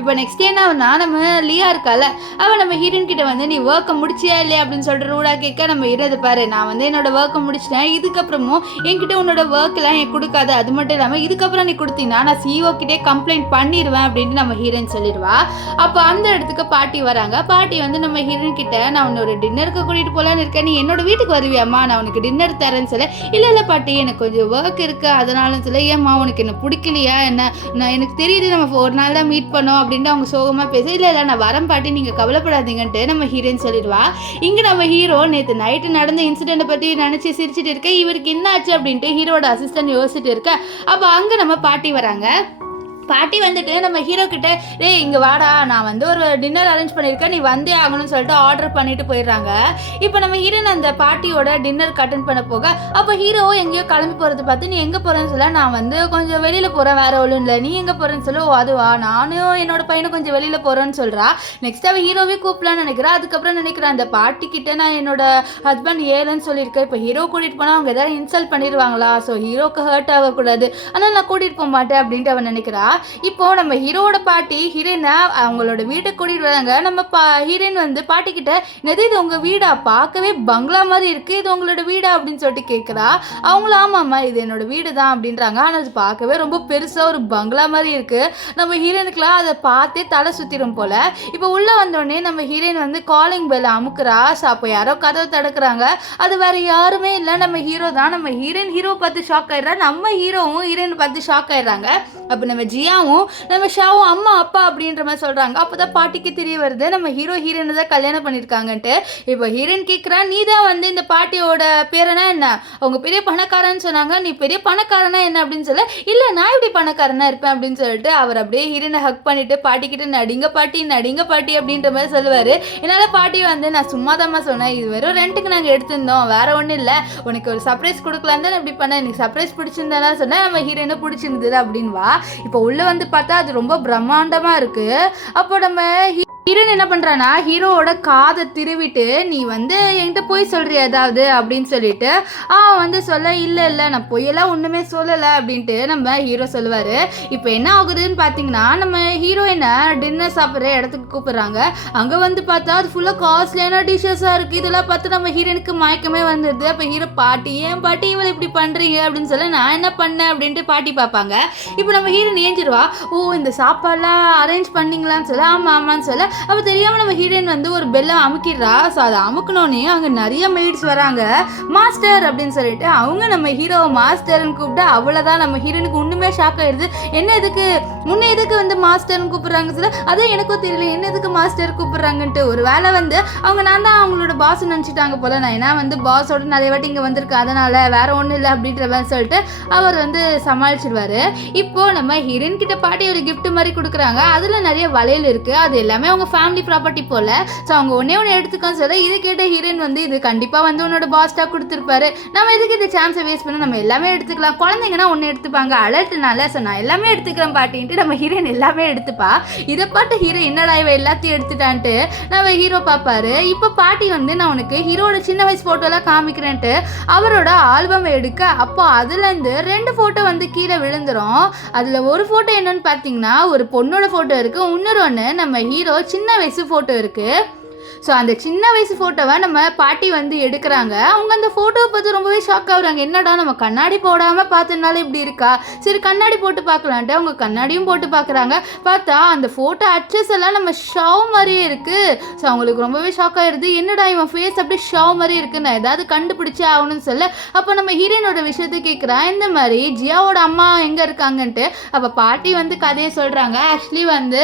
இப்போ நெக்ஸ்ட் என்னன்னா நம்ம லியா இருக்கால, அவள் நம்ம ஹீரோயின் கிட்ட வந்து நீ ஒர்க்கை முடிச்சியா இல்லையா அப்படின்னு சொல்லிட்டு ரூடாக கேட்க நம்ம ஹீரோ பாரு, நான் வந்து என்னோட ஒர்க்கை முடிச்சிட்டேன், இதுக்கப்புறமும் என்கிட்ட உன்னோட ஒர்க்கெலாம் எனக்கு கொடுக்காது, அது மட்டும் இல்லாமல் இதுக்கப்புறம் நீ கொடுத்தீங்கன்னா நான் சிஓ கிட்டே கம்ப்ளைண்ட் பண்ணிடுவேன் அப்படின்ட்டு நம்ம ஹீரோயின் சொல்லிடுவா. அப்போ அந்த இடத்துக்கு பாட்டி வராங்க. பாட்டி வந்து நம்ம ஹீரோயின் கிட்ட நான் உன்னை ஒரு டின்னருக்கு கூட்டிகிட்டு போகலான்னு இருக்கேன், நீ என்னோட வீட்டுக்கு வருவியாம்மா, நான் உனக்கு டின்னர் தரேன்னு சொல்ல, இல்லை பாட்டி எனக்கு கொஞ்சம் ஒர்க் இருக்குது அதனாலும் சொல்ல, ஏம்மா உனக்கு என்ன பிடிக்கலையா என்ன, நான் எனக்கு தெரியுது நம்ம ஒரு நாள் தான் மீட் பண்ணோம் அப்படின்ட்டு அவங்க சோகமாக பேச, இல்லை நான் வரேன் பாட்டி நீங்கள் கவலைப்படாதீங்கன்ட்டு நம்ம ஹீரோயின் சொல்லிடுவா. இங்கே நம்ம ஹீரோ நேற்று நைட்டு நடந்த இன்சிடென்ட்டை பற்றி நினச்சி சிரிச்சிட்டு இருக்க, இவருக்கு என்ன ஆச்சு அப்படின்ட்டு ஹீரோட அசிஸ்டன்ட் யோசிச்சுட்டு இருக்க. அப்போ அங்கே நம்ம பாட்டி வராங்க. பாட்டி வந்துட்டு நம்ம ஹீரோ கிட்ட டேய் இங்கே வாடா, நான் வந்து ஒரு டின்னர் அரேஞ்ச் பண்ணியிருக்கேன், நீ வந்தே ஆகணும்னு சொல்லிட்டு ஆர்டர் பண்ணிட்டு போயிடுறாங்க. இப்போ நம்ம ஹீரோயின் அந்த பாட்டியோட டின்னருக்கு அட்டென்ட் பண்ண போக அப்போ ஹீரோ எங்கேயோ கிளம்பி போகிறது பார்த்து நீ எங்கே போகிறேன்னு சொல்ல, நான் வந்து கொஞ்சம் வெளியில் போகிறேன் வேற ஒன்றும் இல்லை, நீ எங்கே போகிறேன்னு சொல்ல, ஓ அதுவா நானும் என்னோட பையனும் கொஞ்சம் வெளியில் போகிறேன்னு சொல்கிறா. நெக்ஸ்ட் அவள் ஹீரோவே கூப்பிடலான்னு நினைக்கிறேன். அதுக்கப்புறம் நினைக்கிறேன் அந்த பாட்டி கிட்ட நான் என்னோட ஹஸ்பண்ட் ஏலன்னு சொல்லியிருக்கேன், இப்போ ஹீரோ கூட்டிகிட்டு போனால் அவங்க ஏதாவது இன்சல்ட் பண்ணிடுவாங்களா, ஸோ ஹீரோக்கு ஹர்ட் ஆகக்கூடாது, ஆனால் நான் கூட்டிகிட்டு போக மாட்டேன் அப்படின்ட்டு அவன் நினைக்கிறா. இப்போ நம்ம ஹீரோட பாட்டி ஹீரோயினை அவங்களோட வீட்டுக்கு கூட்டிகிட்டு வராங்க. நம்ம ஹீரோயின் வந்து பாட்டி கிட்ட என்னது இது உங்கள் வீடா, பார்க்கவே பங்களா மாதிரி இருக்குது, இது உங்களோட வீடா அப்படின்னு சொல்லிட்டு கேட்குறா. அவங்களும் ஆமாம்மா இது என்னோட வீடு தான் அப்படின்றாங்க. ஆனால் அது பார்க்கவே ரொம்ப பெருசாக ஒரு பங்களா மாதிரி இருக்குது. நம்ம ஹீரோயினுக்குலாம் அதை பார்த்தே தலை சுற்றிடும் போல். இப்போ உள்ளே வந்தோடனே நம்ம ஹீரோயின் வந்து காலிங் பெல் அமுக்குறா. ஸோ அப்போ யாரோ கதவை தடுக்கிறாங்க. அது வேறு யாருமே இல்லை, நம்ம ஹீரோ தான். நம்ம ஹீரோவை பார்த்து ஷாக் ஆயிடுறா. நம்ம ஹீரோவும் ஹீரோயினை பார்த்து ஷாக் ஆயிடுறாங்க. அப்போ நம்ம ஜியாவும் நம்ம ஷாவும் அம்மா அப்பா அப்படின்ற மாதிரி சொல்கிறாங்க. அப்போ தான் பாட்டிக்கு தெரிய வருது நம்ம ஹீரோயினை தான் கல்யாணம் பண்ணியிருக்காங்கன்ட்டு. இப்போ ஹீரோயின் கேட்குறா, நீ தான் வந்து இந்த பாட்டியோட பேரனா என்ன, அவங்க பெரிய பணக்காரன்னு சொன்னாங்க, நீ பெரிய பணக்காரனா என்ன அப்படின்னு சொல்ல, இல்லை நான் இப்படி பணக்காரனா இருப்பேன் அப்படின்னு சொல்லிட்டு அவர் அப்படியே ஹீரோயினை ஹக் பண்ணிட்டு பாட்டிக்கிட்ட நடிங்க பாட்டி அப்படின்ற மாதிரி சொல்லுவார். என்னால் பாட்டி வந்து நான் சும்மா தாம்மா சொன்னேன், இது வெறும் ரெண்ட்டுக்கு நாங்கள் எடுத்திருந்தோம், வேற ஒன்றும் இல்லை, உனக்கு ஒரு சர்ப்ரைஸ் கொடுக்கலான்னு தான் இப்படி பண்ணேன், எனக்கு சர்ப்ரைஸ் பிடிச்சிருந்தா சொன்னேன், நம்ம ஹீரோயினை பிடிச்சிருந்தது அப்படின்வா. இப்போ உள்ளே வந்து பார்த்தா அது ரொம்ப பிரம்மாண்டமாக இருக்குது. அப்போ நம்ம ஹீரோயின் என்ன பண்ணுறான்னா ஹீரோவோட காதை திருவிட்டு நீ வந்து என்கிட்ட போய் சொல்கிறிய ஏதாவது அப்படின்னு சொல்லிட்டு வந்து சொல்ல, இல்லை நான் பொய்யெல்லாம் ஒன்றுமே சொல்லலை அப்படின்ட்டு நம்ம ஹீரோ சொல்லுவார். இப்போ என்ன ஆகுதுன்னு பார்த்தீங்கன்னா நம்ம ஹீரோயினை டின்னர் சாப்பிட்ற இடத்துக்கு கூப்பிட்றாங்க. அங்கே வந்து பார்த்தா அது ஃபுல்லாக காஸ்ட்லியான டிஷ்ஷஸாக இருக்குது. இதெல்லாம் பார்த்து நம்ம ஹீரோயினுக்கு மயக்கமே வந்துடுது. அப்போ ஹீரோ பாட்டி ஏன் பாட்டி இவளை இப்படி பண்ணுறீங்க அப்படின்னு சொல்ல, நான் என்ன பண்ணேன் அப்படின்ட்டு பாட்டி பார்ப்பாங்க. இப்போ நம்ம ஹீரோயின் ஏஞ்சிருவா. ஓ இந்த சாப்பாடெலாம் அரேஞ்ச் பண்ணிங்களான்னு சொல்ல, ஆமான்னு சொல்ல, அப்போ தெரியாமல் நம்ம ஹீரோயின் வந்து ஒரு பெல்லை அமுக்கிடுறா. ஸோ அதை அமுக்கணுன்னே அங்கே நிறைய மெய்ட்ஸ் வராங்க. மாஸ்டர் அப்படின்னு சொல்லிட்டு அவங்க நம்ம ஹீரோவை மாஸ்டர்னு கூப்பிட்டு அவ்வளோதான். நம்ம ஹீரோயினுக்கு ஒன்றுமே ஷாக் ஆயிடுது. என்ன எதுக்கு வந்து மாஸ்டர்னு கூப்பிட்றாங்க சொல்ல, அதான் எனக்கும் தெரியல என்ன எதுக்கு மாஸ்டர் கூப்பிட்றாங்கன்ட்டு. ஒரு வேலை வந்து அவங்க நான் தான் அவங்களோட பாஸ் நினச்சிட்டாங்க போல, நான் ஏன்னா வந்து பாஸோட நிறைய வாட்டி இங்கே வந்திருக்கேன் அதனால் வேற ஒன்றும் இல்லை அப்படின்ற மாதிரி சொல்லிட்டு அவர் வந்து சமாளிச்சிடுவார். இப்போது நம்ம ஹீரோயின் கிட்ட பாட்டி ஒரு கிஃப்ட் மாதிரி கொடுக்குறாங்க. அதில் நிறைய வளையல் இருக்குது. அது எல்லாமே அவங்க ஃபேமிலி ப்ராப்பர்ட்டி போல். ஸோ அவங்க ஒன்றே எடுத்துக்கோன்னு சொல்ல, இதை கேட்ட ஹீரோயின் வந்து இது கண்டிப்பாக வந்து உன்னோட பாஸ்டாக கொடுத்துருப்பாரு, நம்ம எதுக்கு இந்த சான்ஸை வேஸ்ட் பண்ண, நம்ம எல்லாமே எடுத்துக்கலாம், குழந்தைங்கன்னா ஒன்று எடுத்துப்பாங்க அலர்ட்னால, ஸோ நான் எல்லாமே எடுத்துக்கிறேன் பாட்டின்ட்டு நம்ம ஹீரோயின் எல்லாமே எடுத்துப்பா. இதை பார்த்து ஹீரோ என்னடா இவ எல்லாத்தையும் எடுத்துட்டான்ட்டு நம்ம ஹீரோ பார்ப்பாரு. இப்போ பாட்டி வந்து நான் உனக்கு ஹீரோட சின்ன வயசு ஃபோட்டோலாம் காமிக்கிறேன்ட்டு அவரோட ஆல்பம் எடுக்க, அப்போ அதுலேருந்து 2 ஃபோட்டோ வந்து கீழே விழுந்துடும். அதில் ஒரு ஃபோட்டோ என்னன்னு பார்த்தீங்கன்னா ஒரு பொண்ணோட ஃபோட்டோ இருக்குது, இன்னொரு ஒன்று நம்ம ஹீரோ சின்ன வயசு ஃபோட்டோ இருக்குது. ஸோ அந்த சின்ன வயசு ஃபோட்டோவை நம்ம பாட்டி வந்து எடுக்கிறாங்க. அவங்க அந்த ஃபோட்டோவை பார்த்து ரொம்பவே ஷாக் ஆகுறாங்க. என்னடா நம்ம கண்ணாடி போடாமல் பார்த்ததுனால இப்படி இருக்கா, சரி கண்ணாடி போட்டு பார்க்கலான்ட்டு அவங்க கண்ணாடியும் போட்டு பார்க்குறாங்க. பார்த்தா அந்த ஃபோட்டோ அச்சஸ் எல்லாம் நம்ம ஷவ் மாதிரியே இருக்குது. ஸோ அவங்களுக்கு ரொம்பவே ஷாக் ஆகிடுது. என்னடா இவன் ஃபேஸ் அப்படியே ஷவ் மாதிரி இருக்குது, நான் ஏதாவது கண்டுபிடிச்சே ஆகணும்னு சொல்ல அப்போ நம்ம ஹீரோயினோட விஷயத்தை கேட்குறா. இந்த மாதிரி ஜியாவோட அம்மா எங்கே இருக்காங்கன்ட்டு. அப்போ பாட்டி வந்து கதையை சொல்கிறாங்க. ஆக்சுவலி வந்து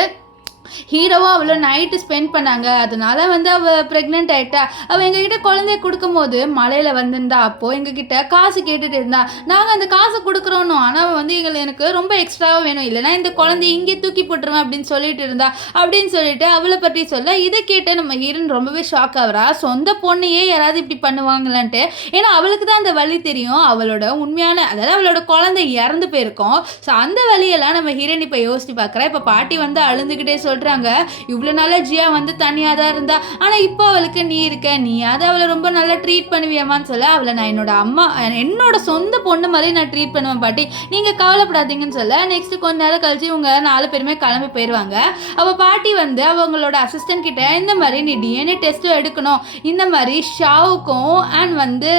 ஹீரோவா அவ்வளோ நைட்டு ஸ்பெண்ட் பண்ணாங்க, அதனால வந்து அவள் ப்ரெக்னென்ட் ஆகிட்டா. அவள் எங்ககிட்ட குழந்தைய கொடுக்கும் போது மலையில் வந்திருந்தா. அப்போது எங்ககிட்ட காசு கேட்டுட்டு இருந்தா. நாங்கள் அந்த காசை கொடுக்குறோன்னு, ஆனால் அவள் வந்து எனக்கு ரொம்ப எக்ஸ்ட்ராவாக வேணும், இல்லைனா இந்த குழந்தைய இங்கே தூக்கி போட்டுருவேன் அப்படின்னு சொல்லிட்டு இருந்தா அப்படின்னு சொல்லிட்டு அவளை பற்றி சொல்ல இதை கேட்டு நம்ம ஹீரோயின் ரொம்பவே ஷாக் ஆகிறா. சொந்த பொண்ணையே யாராவது இப்படி பண்ணுவாங்களான்ட்டு. ஏன்னா அவளுக்கு தான் அந்த வலி தெரியும், அவளோட உண்மையான, அதாவது அவளோட குழந்தை இறந்து போயிருக்கோம். ஸோ அந்த வழியெல்லாம் நம்ம ஹீரோயின் இப்போ யோசிச்சு பார்க்குறா. இப்போ பாட்டி வந்து அழுந்துக்கிட்டே சொல்கிறாங்க, இவ்வளோ நாளா ஜியா வந்து தனியாக தான் இருந்தா, ஆனால் இப்போ அவளுக்கு நீ இருக்க, நீயாவது அவளை ரொம்ப நல்லா ட்ரீட் பண்ணுவியம்மான்னு சொல்ல அவளை நான் என்னோட அம்மா, என்னோட சொந்த பொண்ணு மாதிரி நான் ட்ரீட் பண்ணுவேன் பாட்டி, நீங்கள் கவலைப்படாதீங்கன்னு சொல்ல நெக்ஸ்ட் கொஞ்ச நேரம் கழிச்சு இவங்க 4 பேருமே கிளம்பி போயிடுவாங்க. அவள் பாட்டி வந்து அவங்களோட அசிஸ்டன்ட் கிட்ட இந்த மாதிரி நீ டிஎன்ஏ டெஸ்ட்டும் எடுக்கணும், இந்த மாதிரி ஷாவுக்கும் அண்ட் வந்து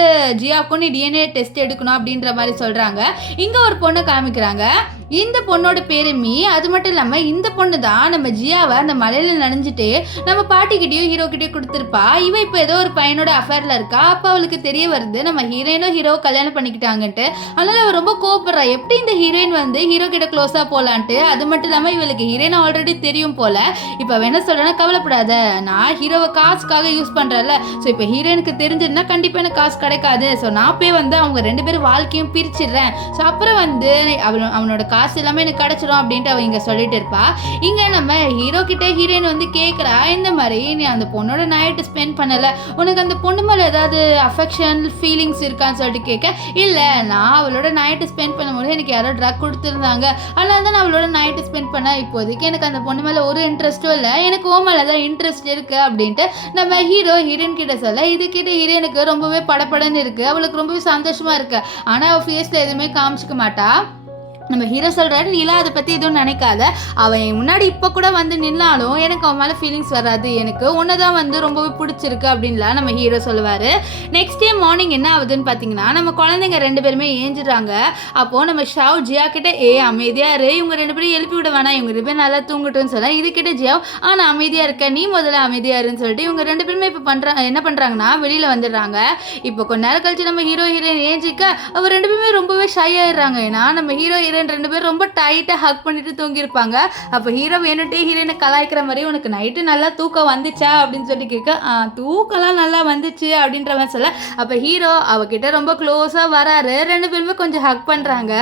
ஜியாவுக்கும் நீ டிஎன்ஏ டெஸ்ட் எடுக்கணும் அப்படின்ற மாதிரி சொல்கிறாங்க. இங்கே ஒரு பொண்ணை காமிக்கிறாங்க. இந்த பொண்ணோட பேரு மீ. அது மட்டும் இல்லாமல் இந்த பொண்ணு தான் நம்ம ஜியாவை அந்த மலையில் நனைஞ்சிட்டு நம்ம பாட்டிக்கிட்டேயும் ஹீரோக்கிட்டேயும் கொடுத்துருப்பா. இவ இப்போ ஏதோ ஒரு பையனோட அஃபேரில் இருக்கா. அப்போ அவளுக்கு தெரிய வருது நம்ம ஹீரோயினும் ஹீரோ கல்யாணம் பண்ணிக்கிட்டாங்கன்ட்டு. அதனால அவள் ரொம்ப கோபப்படுறா, எப்படி இந்த ஹீரோயின் வந்து ஹீரோ கிட்ட க்ளோஸாக போகலான்ட்டு. அது மட்டும் இல்லாமல் இவளுக்கு ஹீரோயின் ஆல்ரெடி தெரியும் போல. இப்போ அவள் என்ன சொல்கிறேன்னா, கவலைப்படாத, நான் ஹீரோவை காசுக்காக யூஸ் பண்ணுறேன்ல, ஸோ இப்போ ஹீரோயினுக்கு தெரிஞ்சிருந்தா கண்டிப்பாக எனக்கு காசு கிடைக்காது, ஸோ நான் போய் வந்து அவங்க 2 பேரும் வாழ்க்கையும் பிரிச்சிடுறேன், ஸோ அப்புறம் வந்து அவனோட காசு எல்லாமே எனக்கு கிடைச்சிடும் அப்படின்ட்டு அவ இங்கே சொல்லிட்டு இருப்பா. இங்கே நம்ம ஹீரோ கிட்ட ஹீரோயின் வந்து கேட்குறா, இந்த மாதிரி நீ அந்த பொண்ணோட நைட்டு ஸ்பெண்ட் பண்ணலை, உனக்கு அந்த பொண்ணு மேலே ஏதாவது அஃபெக்ஷன் ஃபீலிங்ஸ் இருக்கான்னு சொல்லிட்டு கேட்க, இல்லை நான் அவளோட நைட்டு ஸ்பெண்ட் பண்ணும்போது எனக்கு யாரோ ட்ரக் கொடுத்துருந்தாங்க, அதனால தான் நான் அவளோட நைட்டு ஸ்பெண்ட் பண்ணேன், இப்போதைக்கு எனக்கு அந்த பொண்ணு மேலே ஒரு இன்ட்ரெஸ்ட்டும் இல்லை, எனக்கு ஓ மேலே தான் இன்ட்ரெஸ்ட் இருக்குது அப்படின்ட்டு நம்ம ஹீரோயின் கிட்ட சொல்ல இது கிட்ட ஹீரோயினுக்கு ரொம்பவே படப்படன்னு இருக்குது. அவளுக்கு ரொம்பவே சந்தோஷமாக இருக்குது. ஆனால் அவள் ஃபேஸில் எதுவுமே காமிச்சிக்க மாட்டா. நம்ம ஹீரோ சொல்கிறாரு, நீலாம் அதை பற்றி எதுவும் நினைக்காத, அவன் முன்னாடி இப்போ கூட வந்து நின்னாலும் எனக்கு அவன் மேலே ஃபீலிங்ஸ் வராது, எனக்கு ஒன்று தான் வந்து ரொம்பவே பிடிச்சிருக்கு அப்படின்லாம் நம்ம ஹீரோ சொல்லுவார். நெக்ஸ்ட் டே மார்னிங் என்ன ஆகுதுன்னு பார்த்தீங்கன்னா, நம்ம குழந்தைங்க 2 பேருமே ஏஞ்சிடுறாங்க. அப்போது நம்ம ஷாவ் ஜியா கிட்ட அமைதியாக இரு, இவங்க 2 பேரும் எழுப்பி விட வேணாம், இவங்க 2 பேரும் நல்லா தூங்கட்டும்னு சொல்ல இது கிட்ட ஜியாவ் நான் அமைதியாக இருக்கேன், நீ முதல்ல அமைதியாக இருன்னு சொல்லிட்டு இவங்க 2 பேருமே இப்போ என்ன பண்ணுறாங்கன்னா வெளியில் வந்துடுறாங்க. இப்போ கொஞ்ச நேரம் கழிச்சு நம்ம ஹீரோயின் ஏஞ்சிக்க அவர் 2 பேருமே ரொம்பவே ஷை ஆயிடுறாங்க. ஏன்னா நம்ம ஹீரோயின் 2 பேரும் ரொம்ப டைட்டாக ஹக் பண்ணிட்டு தூங்கியிருப்பாங்க. அப்போ ஹீரோ வேணுட்டே ஹீரோயினை கலாய்க்கிற மாதிரி உனக்கு நைட்டு நல்லா தூக்கம் வந்துச்சா அப்படின்னு சொல்லி கேட்க, தூக்கம்லாம் நல்லா வந்துச்சு அப்படின்ற மாதிரி சொல்ல அப்போ ஹீரோ அவகிட்ட ரொம்ப க்ளோஸாக வராரு. 2 பேருமே கொஞ்சம் ஹக் பண்ணுறாங்க.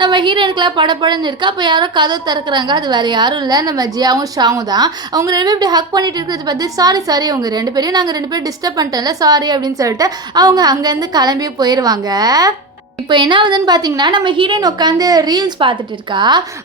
நம்ம ஹீரோயினுக்குலாம் படப்படன்னு இருக்கு. அப்போ யாரோ கதவு திறக்கிறாங்க. அது வேறு யாரும் இல்லை, நம்ம ஜியாவும் ஷாவும் தான். அவங்க 2 பேரும் இப்படி ஹக் பண்ணிட்டு இருக்கிறது பார்த்து சாரி உங்க 2 பேரையும் நாங்கள் 2 பேரும் டிஸ்டர்ப் பண்ணிட்டோம்ல, சாரி அப்படின்னு சொல்லிட்டு அவங்க அங்கேருந்து கிளம்பி போயிடுவாங்க. இப்போ என்ன ஆகுதுன்னு பார்த்தீங்கன்னா, நம்ம ஹீரோயின் உட்காந்து ரீல்ஸ் பார்த்துட்டு இருக்கா.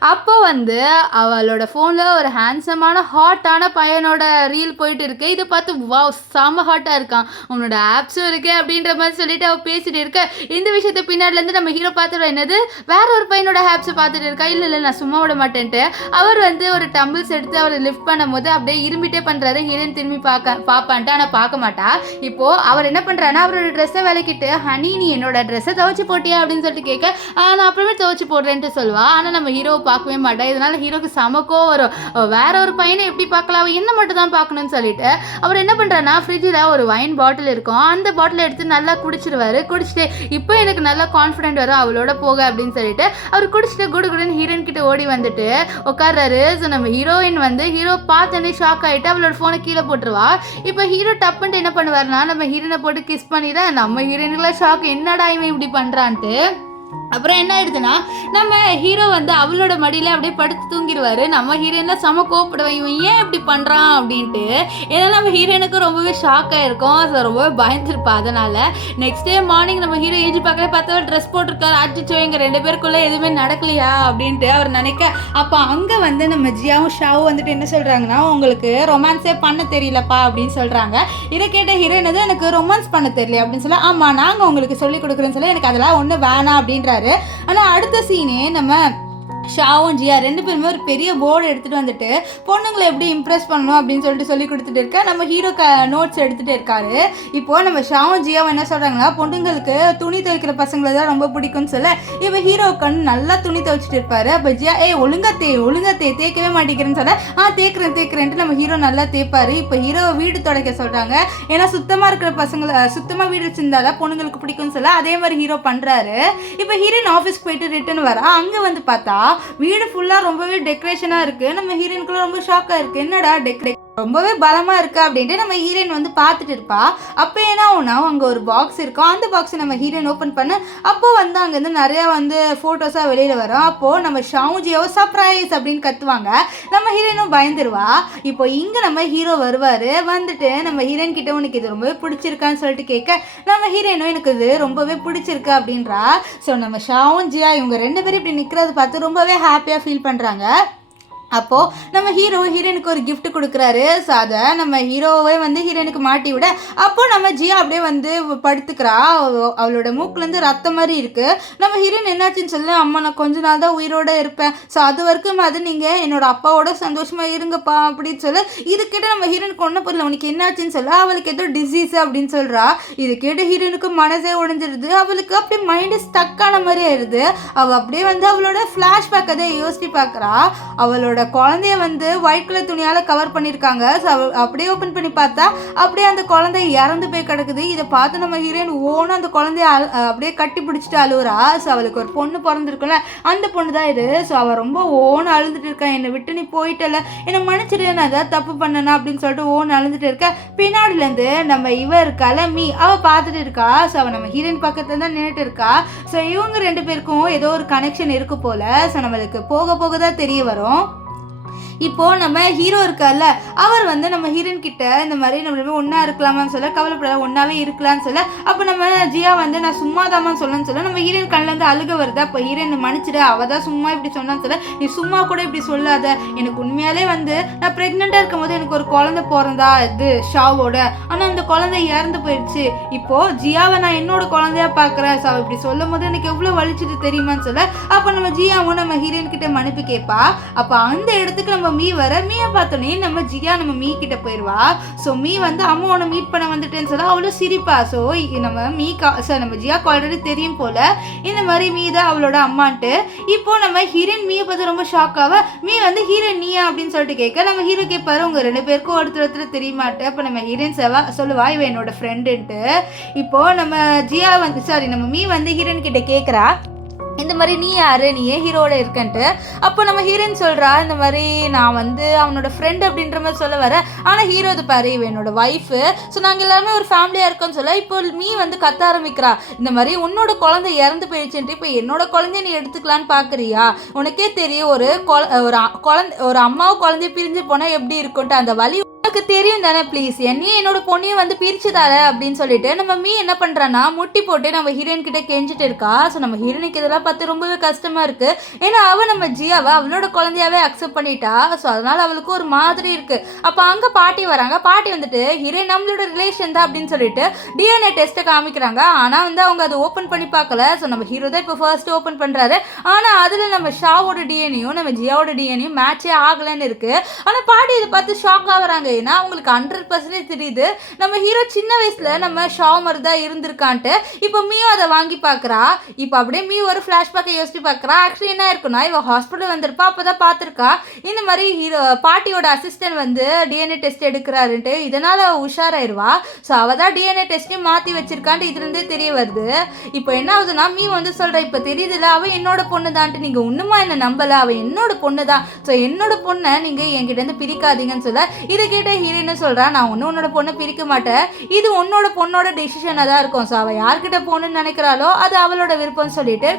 அப்போ வந்து அவளோட ஃபோனில் ஒரு ஹேண்ட்ஸமான ஹாட்டான பையனோட ரீல் போயிட்டு இருக்கு. இதை பார்த்து வாவ் செம்ம ஹாட்டாக இருக்கான், உன்னோட ஆப்ஸும் இருக்கு அப்படின்ற மாதிரி சொல்லிட்டு அவள் பேசிட்டு இருக்க. இந்த விஷயத்த பின்னாடிலேருந்து நம்ம ஹீரோ பார்த்துட்டு என்னது வேற ஒரு பையனோட ஆப்ஸை பார்த்துட்டு இருக்கா. இல்லை நான் சும்மா விட மாட்டேன்ட்டு அவர் வந்து ஒரு டம்பிள்ஸ் எடுத்து அவரை லிஃப்ட் பண்ணும் போது அப்படியே இருமிட்டே பண்ணுறாரு. ஹீரோயின் திரும்பி பார்ப்பான்ட்டு ஆனால் பார்க்க மாட்டா. இப்போது அவர் என்ன பண்ணுறாருன்னா அவரோட ட்ரெஸ்ஸை விளக்கிட்டு, ஹனி நீ என்னோட ட்ரெஸ்ஸை துவைச்சு போட்டு அப்படின்னு சொல்லிட்டு கேட்க, நான் அப்புறமே துவைச்சு போடுறேன்ட்டு சொல்லுவா. ஆனால் நம்ம ஹீரோவை பார்க்கவே மாட்டா. இதனால ஹீரோக்கு சமக்கோ வரும், வேற ஒரு பையனை எப்படி பார்க்கலாம், அவன் என்ன மட்டும் தான் பார்க்கணும்னு சொல்லிட்டு அவர் என்ன பண்ணுறாருன்னா ஃப்ரிட்ஜில் ஒரு வைன் பாட்டில் இருக்கும், அந்த பாட்டிலை எடுத்து நல்லா குடிச்சிருவாரு. குடிச்சிட்டு இப்போ எனக்கு நல்லா கான்ஃபிடென்ட் வரும் அவளோட போக அப்படின்னு சொல்லிட்டு அவர் குடிச்சிட்டு குடுன்னு ஹீரோயின் கிட்ட ஓடி வந்துட்டு உட்கார்றாரு. ஸோ நம்ம ஹீரோயின் வந்து ஹீரோ பார்த்தோன்னே ஷாக் ஆகிட்டு அவளோட ஃபோனை கீழே போட்டுருவா. இப்போ ஹீரோ டப்புன்ட்டு என்ன பண்ணுவார்னா நம்ம ஹீரோனை போட்டு கிஸ் பண்ணிட, நம்ம ஹீரோயினுக்குலாம் ஷாக், என்னடா இவன் இப்படி பண்ணுறான்ட்டு. அப்புறம் என்ன ஆயிடுதுன்னா நம்ம ஹீரோ வந்து அவளோட மடியில் அப்படியே படுத்து தூங்கிடுவார். நம்ம ஹீரோயினா செம கோவப்படுவேன், இவன் ஏன் இப்படி பண்ணுறான் அப்படின்ட்டு. ஏன்னா நம்ம ஹீரோயினுக்கு ரொம்பவே ஷாக் ஆகிருக்கும், ஸோ ரொம்பவே பயந்துருப்பா. அதனால் நெக்ஸ்ட் டே மார்னிங் நம்ம ஹீரோ ஏஞ்சி பார்க்கல பார்த்தா ட்ரெஸ் போட்டிருக்காரு. அடிச்சோ எங்கள் 2 பேருக்குள்ளே எதுவுமே நடக்கலையா அப்படின்ட்டு அவர் நினைக்க, அப்போ அங்கே வந்து நம்ம ஜியாவும் ஷாவும் வந்துட்டு என்ன சொல்கிறாங்கன்னா, உங்களுக்கு ரொமான்ஸே பண்ண தெரியலப்பா அப்படின்னு சொல்கிறாங்க. இதை கேட்ட ஹீரோயின் வந்து எனக்கு ரொமான்ஸ் பண்ண தெரியல அப்படின்னு சொல்ல, ஆமாம் நாங்கள் உங்களுக்கு சொல்லிக் கொடுக்குறேன்னு சொல்ல எனக்கு அதெல்லாம் ஒன்றும் வேணாம் அப்படின்றாரு. ஆனால் அடுத்த சீனே நம்ம ஷாவும் ஜியா 2 பேருமே ஒரு பெரிய போர்டு எடுத்துகிட்டு வந்துட்டு பொண்ணுங்களை எப்படி இம்ப்ரெஸ் பண்ணணும் அப்படின்னு சொல்லிட்டு சொல்லி கொடுத்துட்டு இருக்க நம்ம ஹீரோ நோட்ஸ் எடுத்துகிட்டு இருக்காரு. இப்போது நம்ம ஷாவும் ஜியாவும் என்ன சொல்கிறாங்கன்னா, பொண்ணுங்களுக்கு துணி துவைக்கிற பசங்களை தான் ரொம்ப பிடிக்கும்னு சொல்ல இப்போ ஹீரோவுக்கு நல்லா துணி துவைச்சிட்டு இருப்பாரு. அப்போ ஜியா ஒழுங்கா தேய்க்கவே மாட்டேங்கிறேன்னு சொல்ல தேய்க்கிறேன்ட்டு நம்ம ஹீரோ நல்லா தேய்ப்பாரு. இப்போ ஹீரோவை வீடு துடைக்க சொல்கிறாங்க. ஏன்னா சுத்தமாக இருக்கிற பசங்களை சுத்தமாக வீடு வச்சிருந்தாதான் பொண்ணுங்களுக்கு பிடிக்கும்னு சொல்ல அதே மாதிரி ஹீரோ பண்ணுறாரு. இப்போ ஹீரோயின் ஆஃபீஸ்க்கு போயிட்டு ரிட்டர்ன் வரா. அங்கே வந்து பார்த்தா வீடு ஃபுல்லாக ரொம்பவே டெக்கரேஷனாக இருக்குது. நம்ம ஹீரோயினுக்குள்ள ரொம்ப ஷாக்காக இருக்குது. என்னடா ரொம்பவே பலமாக இருக்குது அப்படின்ட்டு நம்ம ஹீரோயின் வந்து பார்த்துட்டு இருப்பா. அப்போ என்ன ஆகுனா அங்கே ஒரு பாக்ஸ் இருக்கும். அந்த பாக்ஸை நம்ம ஹீரோயின் ஓப்பன் பண்ண அப்போது வந்து அங்கேருந்து நிறையா வந்து ஃபோட்டோஸாக வெளியில் வரும். அப்போது நம்ம ஷாவுஜியோ சர்ப்ரைஸ் அப்படின்னு கத்துவாங்க. நம்ம ஹீரோயினும் பயந்துருவா. இப்போ இங்கே நம்ம ஹீரோ வருவார். வந்துட்டு நம்ம ஹீரோயின் கிட்ட உனக்கு இது ரொம்பவே பிடிச்சிருக்கான்னு சொல்லிட்டு கேட்க நம்ம ஹீரோயினும் எனக்கு இது ரொம்பவே பிடிச்சிருக்கு அப்படின்றா. ஸோ நம்ம ஷாவுஜியா இவங்க 2 பேரும் இப்படி நிற்கிறத பார்த்து ரொம்பவே ஹாப்பியாக ஃபீல் பண்ணுறாங்க. அப்போது நம்ம ஹீரோயினுக்கு ஒரு கிஃப்ட் கொடுக்குறாரு. ஸோ அதை நம்ம ஹீரோவே வந்து ஹீரோயினுக்கு மாட்டி விட அப்போது நம்ம ஜியா அப்படியே வந்து படுத்துக்கிறா. அவளோட மூக்குலேருந்து ரத்தம் மாதிரி இருக்குது. நம்ம ஹீரோயின் என்னாச்சுன்னு சொல்ல, அம்மா நான் கொஞ்ச நாள் தான் உயிரோடு இருப்பேன், ஸோ அது வரைக்கும் அது நீங்கள் என்னோட அப்பாவோட சந்தோஷமாக இருங்கப்பா அப்படின்னு சொல்ல இது கேட்டு நம்ம ஹீரோயினுக்கு ஒன்றும் புரியல. உனக்கு என்னாச்சுன்னு சொல்ல அவளுக்கு ஏதோ டிசீஸ் அப்படின்னு சொல்கிறா. இது கேட்டு ஹீரோயினுக்கு மனசே உடைஞ்சிருது. அவளுக்கு அப்படியே மைண்டு ஸ்டக்கான மாதிரி ஆயிடுது. அவள் அப்படியே வந்து அவளோட ஃப்ளாஷ்பேக் அதை யோசித்து பார்க்குறா. அவளோட குழந்தைய வந்து ஒயிட் கலர் துணியால் கவர் பண்ணியிருக்காங்க. ஸோ அப்படியே ஓப்பன் பண்ணி பார்த்தா அப்படியே அந்த குழந்தை இறந்து போய் கிடக்குது. இதை பார்த்து நம்ம ஹீரோயின் ஓனும் அந்த குழந்தைய அப்படியே கட்டி பிடிச்சிட்டு அழுவுறா. ஸோ அவளுக்கு ஒரு பொண்ணு பிறந்திருக்குல்ல, அந்த பொண்ணு தான் இது. ஸோ அவள் ரொம்ப ஓன்னு அழுதுட்டு இருக்கா. என்னை விட்டு நீ போயிட்டல, என்னை மன்னிச்சிடு, நான் ஏதாவது தப்பு பண்ணனா அப்படின்னு சொல்லிட்டு ஓன்னு அழுதுட்டு இருக்கா. பின்னாடிலேருந்து நம்ம இருக்கால மீ அவள் பார்த்துட்டு இருக்கா. ஸோ அவள் நம்ம ஹீரோயின் பக்கத்துல தான் நின்றுட்டு இருக்கா. ஸோ இவங்க 2 பேருக்கும் ஏதோ ஒரு கனெக்ஷன் இருக்கு போல. ஸோ நம்மளுக்கு போக போக தான் தெரிய வரும். இப்போது நம்ம ஹீரோ இருக்கார்ல, அவர் வந்து நம்ம ஹீரோயின் கிட்ட இந்த மாதிரி நம்ம ஒன்றா இருக்கலாமான்னு சொல்ல, கவலைப்படாத ஒன்றாவே இருக்கலான்னு சொல்ல, அப்போ நம்ம ஜியா வந்து நான் சும்மா தாமான்னு சொல்லணும்னு சொல்ல நம்ம ஹீரோயின் கண்ணில் வந்து அழுக வருது. அப்போ ஹீரோயின் மன்னிச்சிடு, அவள் தான் சும்மா இப்படி சொன்னான்னு சொல்ல, நீ சும்மா கூட இப்படி சொல்லாத, எனக்கு உண்மையாலே வந்து நான் ப்ரெக்னெண்ட்டாக இருக்கும் போது எனக்கு ஒரு குழந்தை பிறந்தா இது ஷாவோட, ஆனால் அந்த குழந்தை இறந்து போயிடுச்சு. இப்போது ஜியாவை நான் என்னோட குழந்தையா பார்க்குறேன். ஸோ இப்படி சொல்லும் போது எனக்கு எவ்வளோ வலிச்சுட்டு தெரியுமான்னு சொல்ல, அப்போ நம்ம ஜியாவும் நம்ம ஹீரோயின் கிட்ட மன்னிப்பு கேட்பா. அப்போ அந்த இடத்துக்கு நம்ம மீ வர, மீயை பார்த்தோன்னே நம்ம ஜியா நம்ம மீ கிட்ட போயிடுவா. ஸோ மீ வந்து அம்மாவோட மீட் பண்ண வந்துட்டேன்னு சொல்ல அவளும் சிரிப்பா. ஸோ நம்ம நம்ம ஜியாக்கு ஆல்ரெடி தெரியும் போல இந்த மாதிரி மீ தான் அவளோட அம்மான்ட்டு. இப்போ நம்ம ஹீரோயின் மீயை பார்த்து ரொம்ப ஷாக் ஆவ. மீ வந்து ஹீரோயின் நீயா அப்படின்னு சொல்லிட்டு கேட்க நம்ம ஹீரோ கேட்பாரு, உங்க 2 பேருக்கும் ஒருத்தர் தெரியமாட்டேன். அப்போ நம்ம ஹீரோயின் சொல்லுவா இவ என்னோட ஃப்ரெண்டுன்ட்டு. இப்போ நம்ம ஜியா வந்து நம்ம மீ வந்து ஹீரோயின் கிட்ட கேட்குறா, இந்த மாதிரி நீ யாரு, நீ ஏன் ஹீரோட இருக்கன்ட்டு. அப்போ நம்ம ஹீரோயின் சொல்கிறா, இந்த மாதிரி நான் வந்து அவனோட ஃப்ரெண்ட் அப்படின்ற மாதிரி சொல்ல வர. ஆனால் ஹீரோ இது பாரு இவன் என்னோட ஒய்ஃபு, ஸோ நாங்கள் எல்லாருமே ஒரு ஃபேமிலியாக இருக்கோன்னு சொல்ல. இப்போ மீ வந்து கத்த ஆரம்பிக்கிறா, இந்த மாதிரி உன்னோட குழந்தை இறந்து போயிடுச்சுன்ட்டு இப்போ என்னோட குழந்தைய நீ எடுத்துக்கலான்னு பார்க்குறியா, உனக்கே தெரியும் ஒரு அம்மாவும் குழந்தைய பிரிஞ்சு போனால் எப்படி இருக்குன்ட்டு, அந்த வலி உனக்கு தெரியும் தானே, ப்ளீஸ் என்னையும் என்னோட பொண்ணையும் வந்து பிரிச்சு தர அப்படின்னு சொல்லிட்டு நம்ம மீ என்ன பண்ணுறான்னா முட்டி போட்டு நம்ம ஹீரோயின் கிட்ட கெஞ்சிட்டு இருக்கா. ஸோ நம்ம ஹீரோயினுக்கு இதெல்லாம் பார்த்து ரொம்பவே கஷ்டமாக இருக்குது. ஏன்னா அவள் நம்ம ஜியாவை அவளோட குழந்தையாவே அக்செப்ட் பண்ணிட்டா. ஸோ அதனால் அவளுக்கு ஒரு மாதிரி இருக்குது. அப்போ அங்கே பாட்டி வராங்க. பாட்டி வந்துட்டு ஹீரோயின் நம்மளோட ரிலேஷன் தான் அப்படின்னு சொல்லிட்டு டிஎன்ஏ டெஸ்ட்டை காமிக்கிறாங்க. ஆனால் வந்து அவங்க அதை ஓப்பன் பண்ணி பார்க்கல. ஸோ நம்ம ஹீரோ தான் இப்போ ஃபர்ஸ்ட் ஓப்பன் பண்ணுறாரு. ஆனால் அதில் நம்ம ஷாவோட டிஎன்ஏயும் நம்ம ஜியாவோட டிஎன்ஏயும் மேட்சே ஆகலைன்னு இருக்குது. ஆனால் பாட்டி இதை பார்த்து ஷாக் ஆகுறாங்க. ஏன்னா அவங்களுக்கு 100% தெரியுது நம்ம ஹீரோ சின்ன வயசுல நம்ம ஷா மாதிரி தான் இருந்திருக்கான்ட்டு. இப்போ மீயும் அதை வாங்கி பார்க்குறா. இப்போ அப்படியே மீ ஒரு ஃப்ளாஷ்பேக்கை யோசிச்சு பார்க்குறா. ஆக்சுவலி என்ன இருக்குன்னா இவ ஹாஸ்பிட்டல் வந்திருப்பா. அப்போ தான் பார்த்துருக்கா இந்த மாதிரி ஹீரோ பாட்டியோட அசிஸ்டன்ட் வந்து டிஎன்ஏ டெஸ்ட் எடுக்கிறாருன்ட்டு. இதனால் உஷாராயிருவா. ஸோ அவள் தான் டிஎன்ஏ டெஸ்ட்டையும் மாற்றி வச்சிருக்கான்ட்டு இதுலேருந்தே தெரிய வருது. இப்போ என்ன ஆகுதுன்னா மீ வந்து சொல்கிறா, இப்போ தெரியுதுல அவள் என்னோட பொண்ணு தான்ட்டு, நீங்கள் இன்னுமா என்ன நம்பலை, அவள் என்னோட பொண்ணு தான், ஸோ என்னோட பொண்ணை நீங்கள் என்கிட்டேருந்து பிரிக்காதீங்கன்னு சொல்ல. இதை கேட்ட ஹீரோயின் சொல்கிறா, நான் உன்னோட பொண்ணை பிரிக்க மாட்டேன், இது உன்னோட பொண்ணோட டெசிஷனாக தான் இருக்கும், ஸோ அவள் யார்கிட்ட போகணுன்னு நினைக்கிறாளோ அது அவளோட விருப்பம்னு சொல்லிட்டு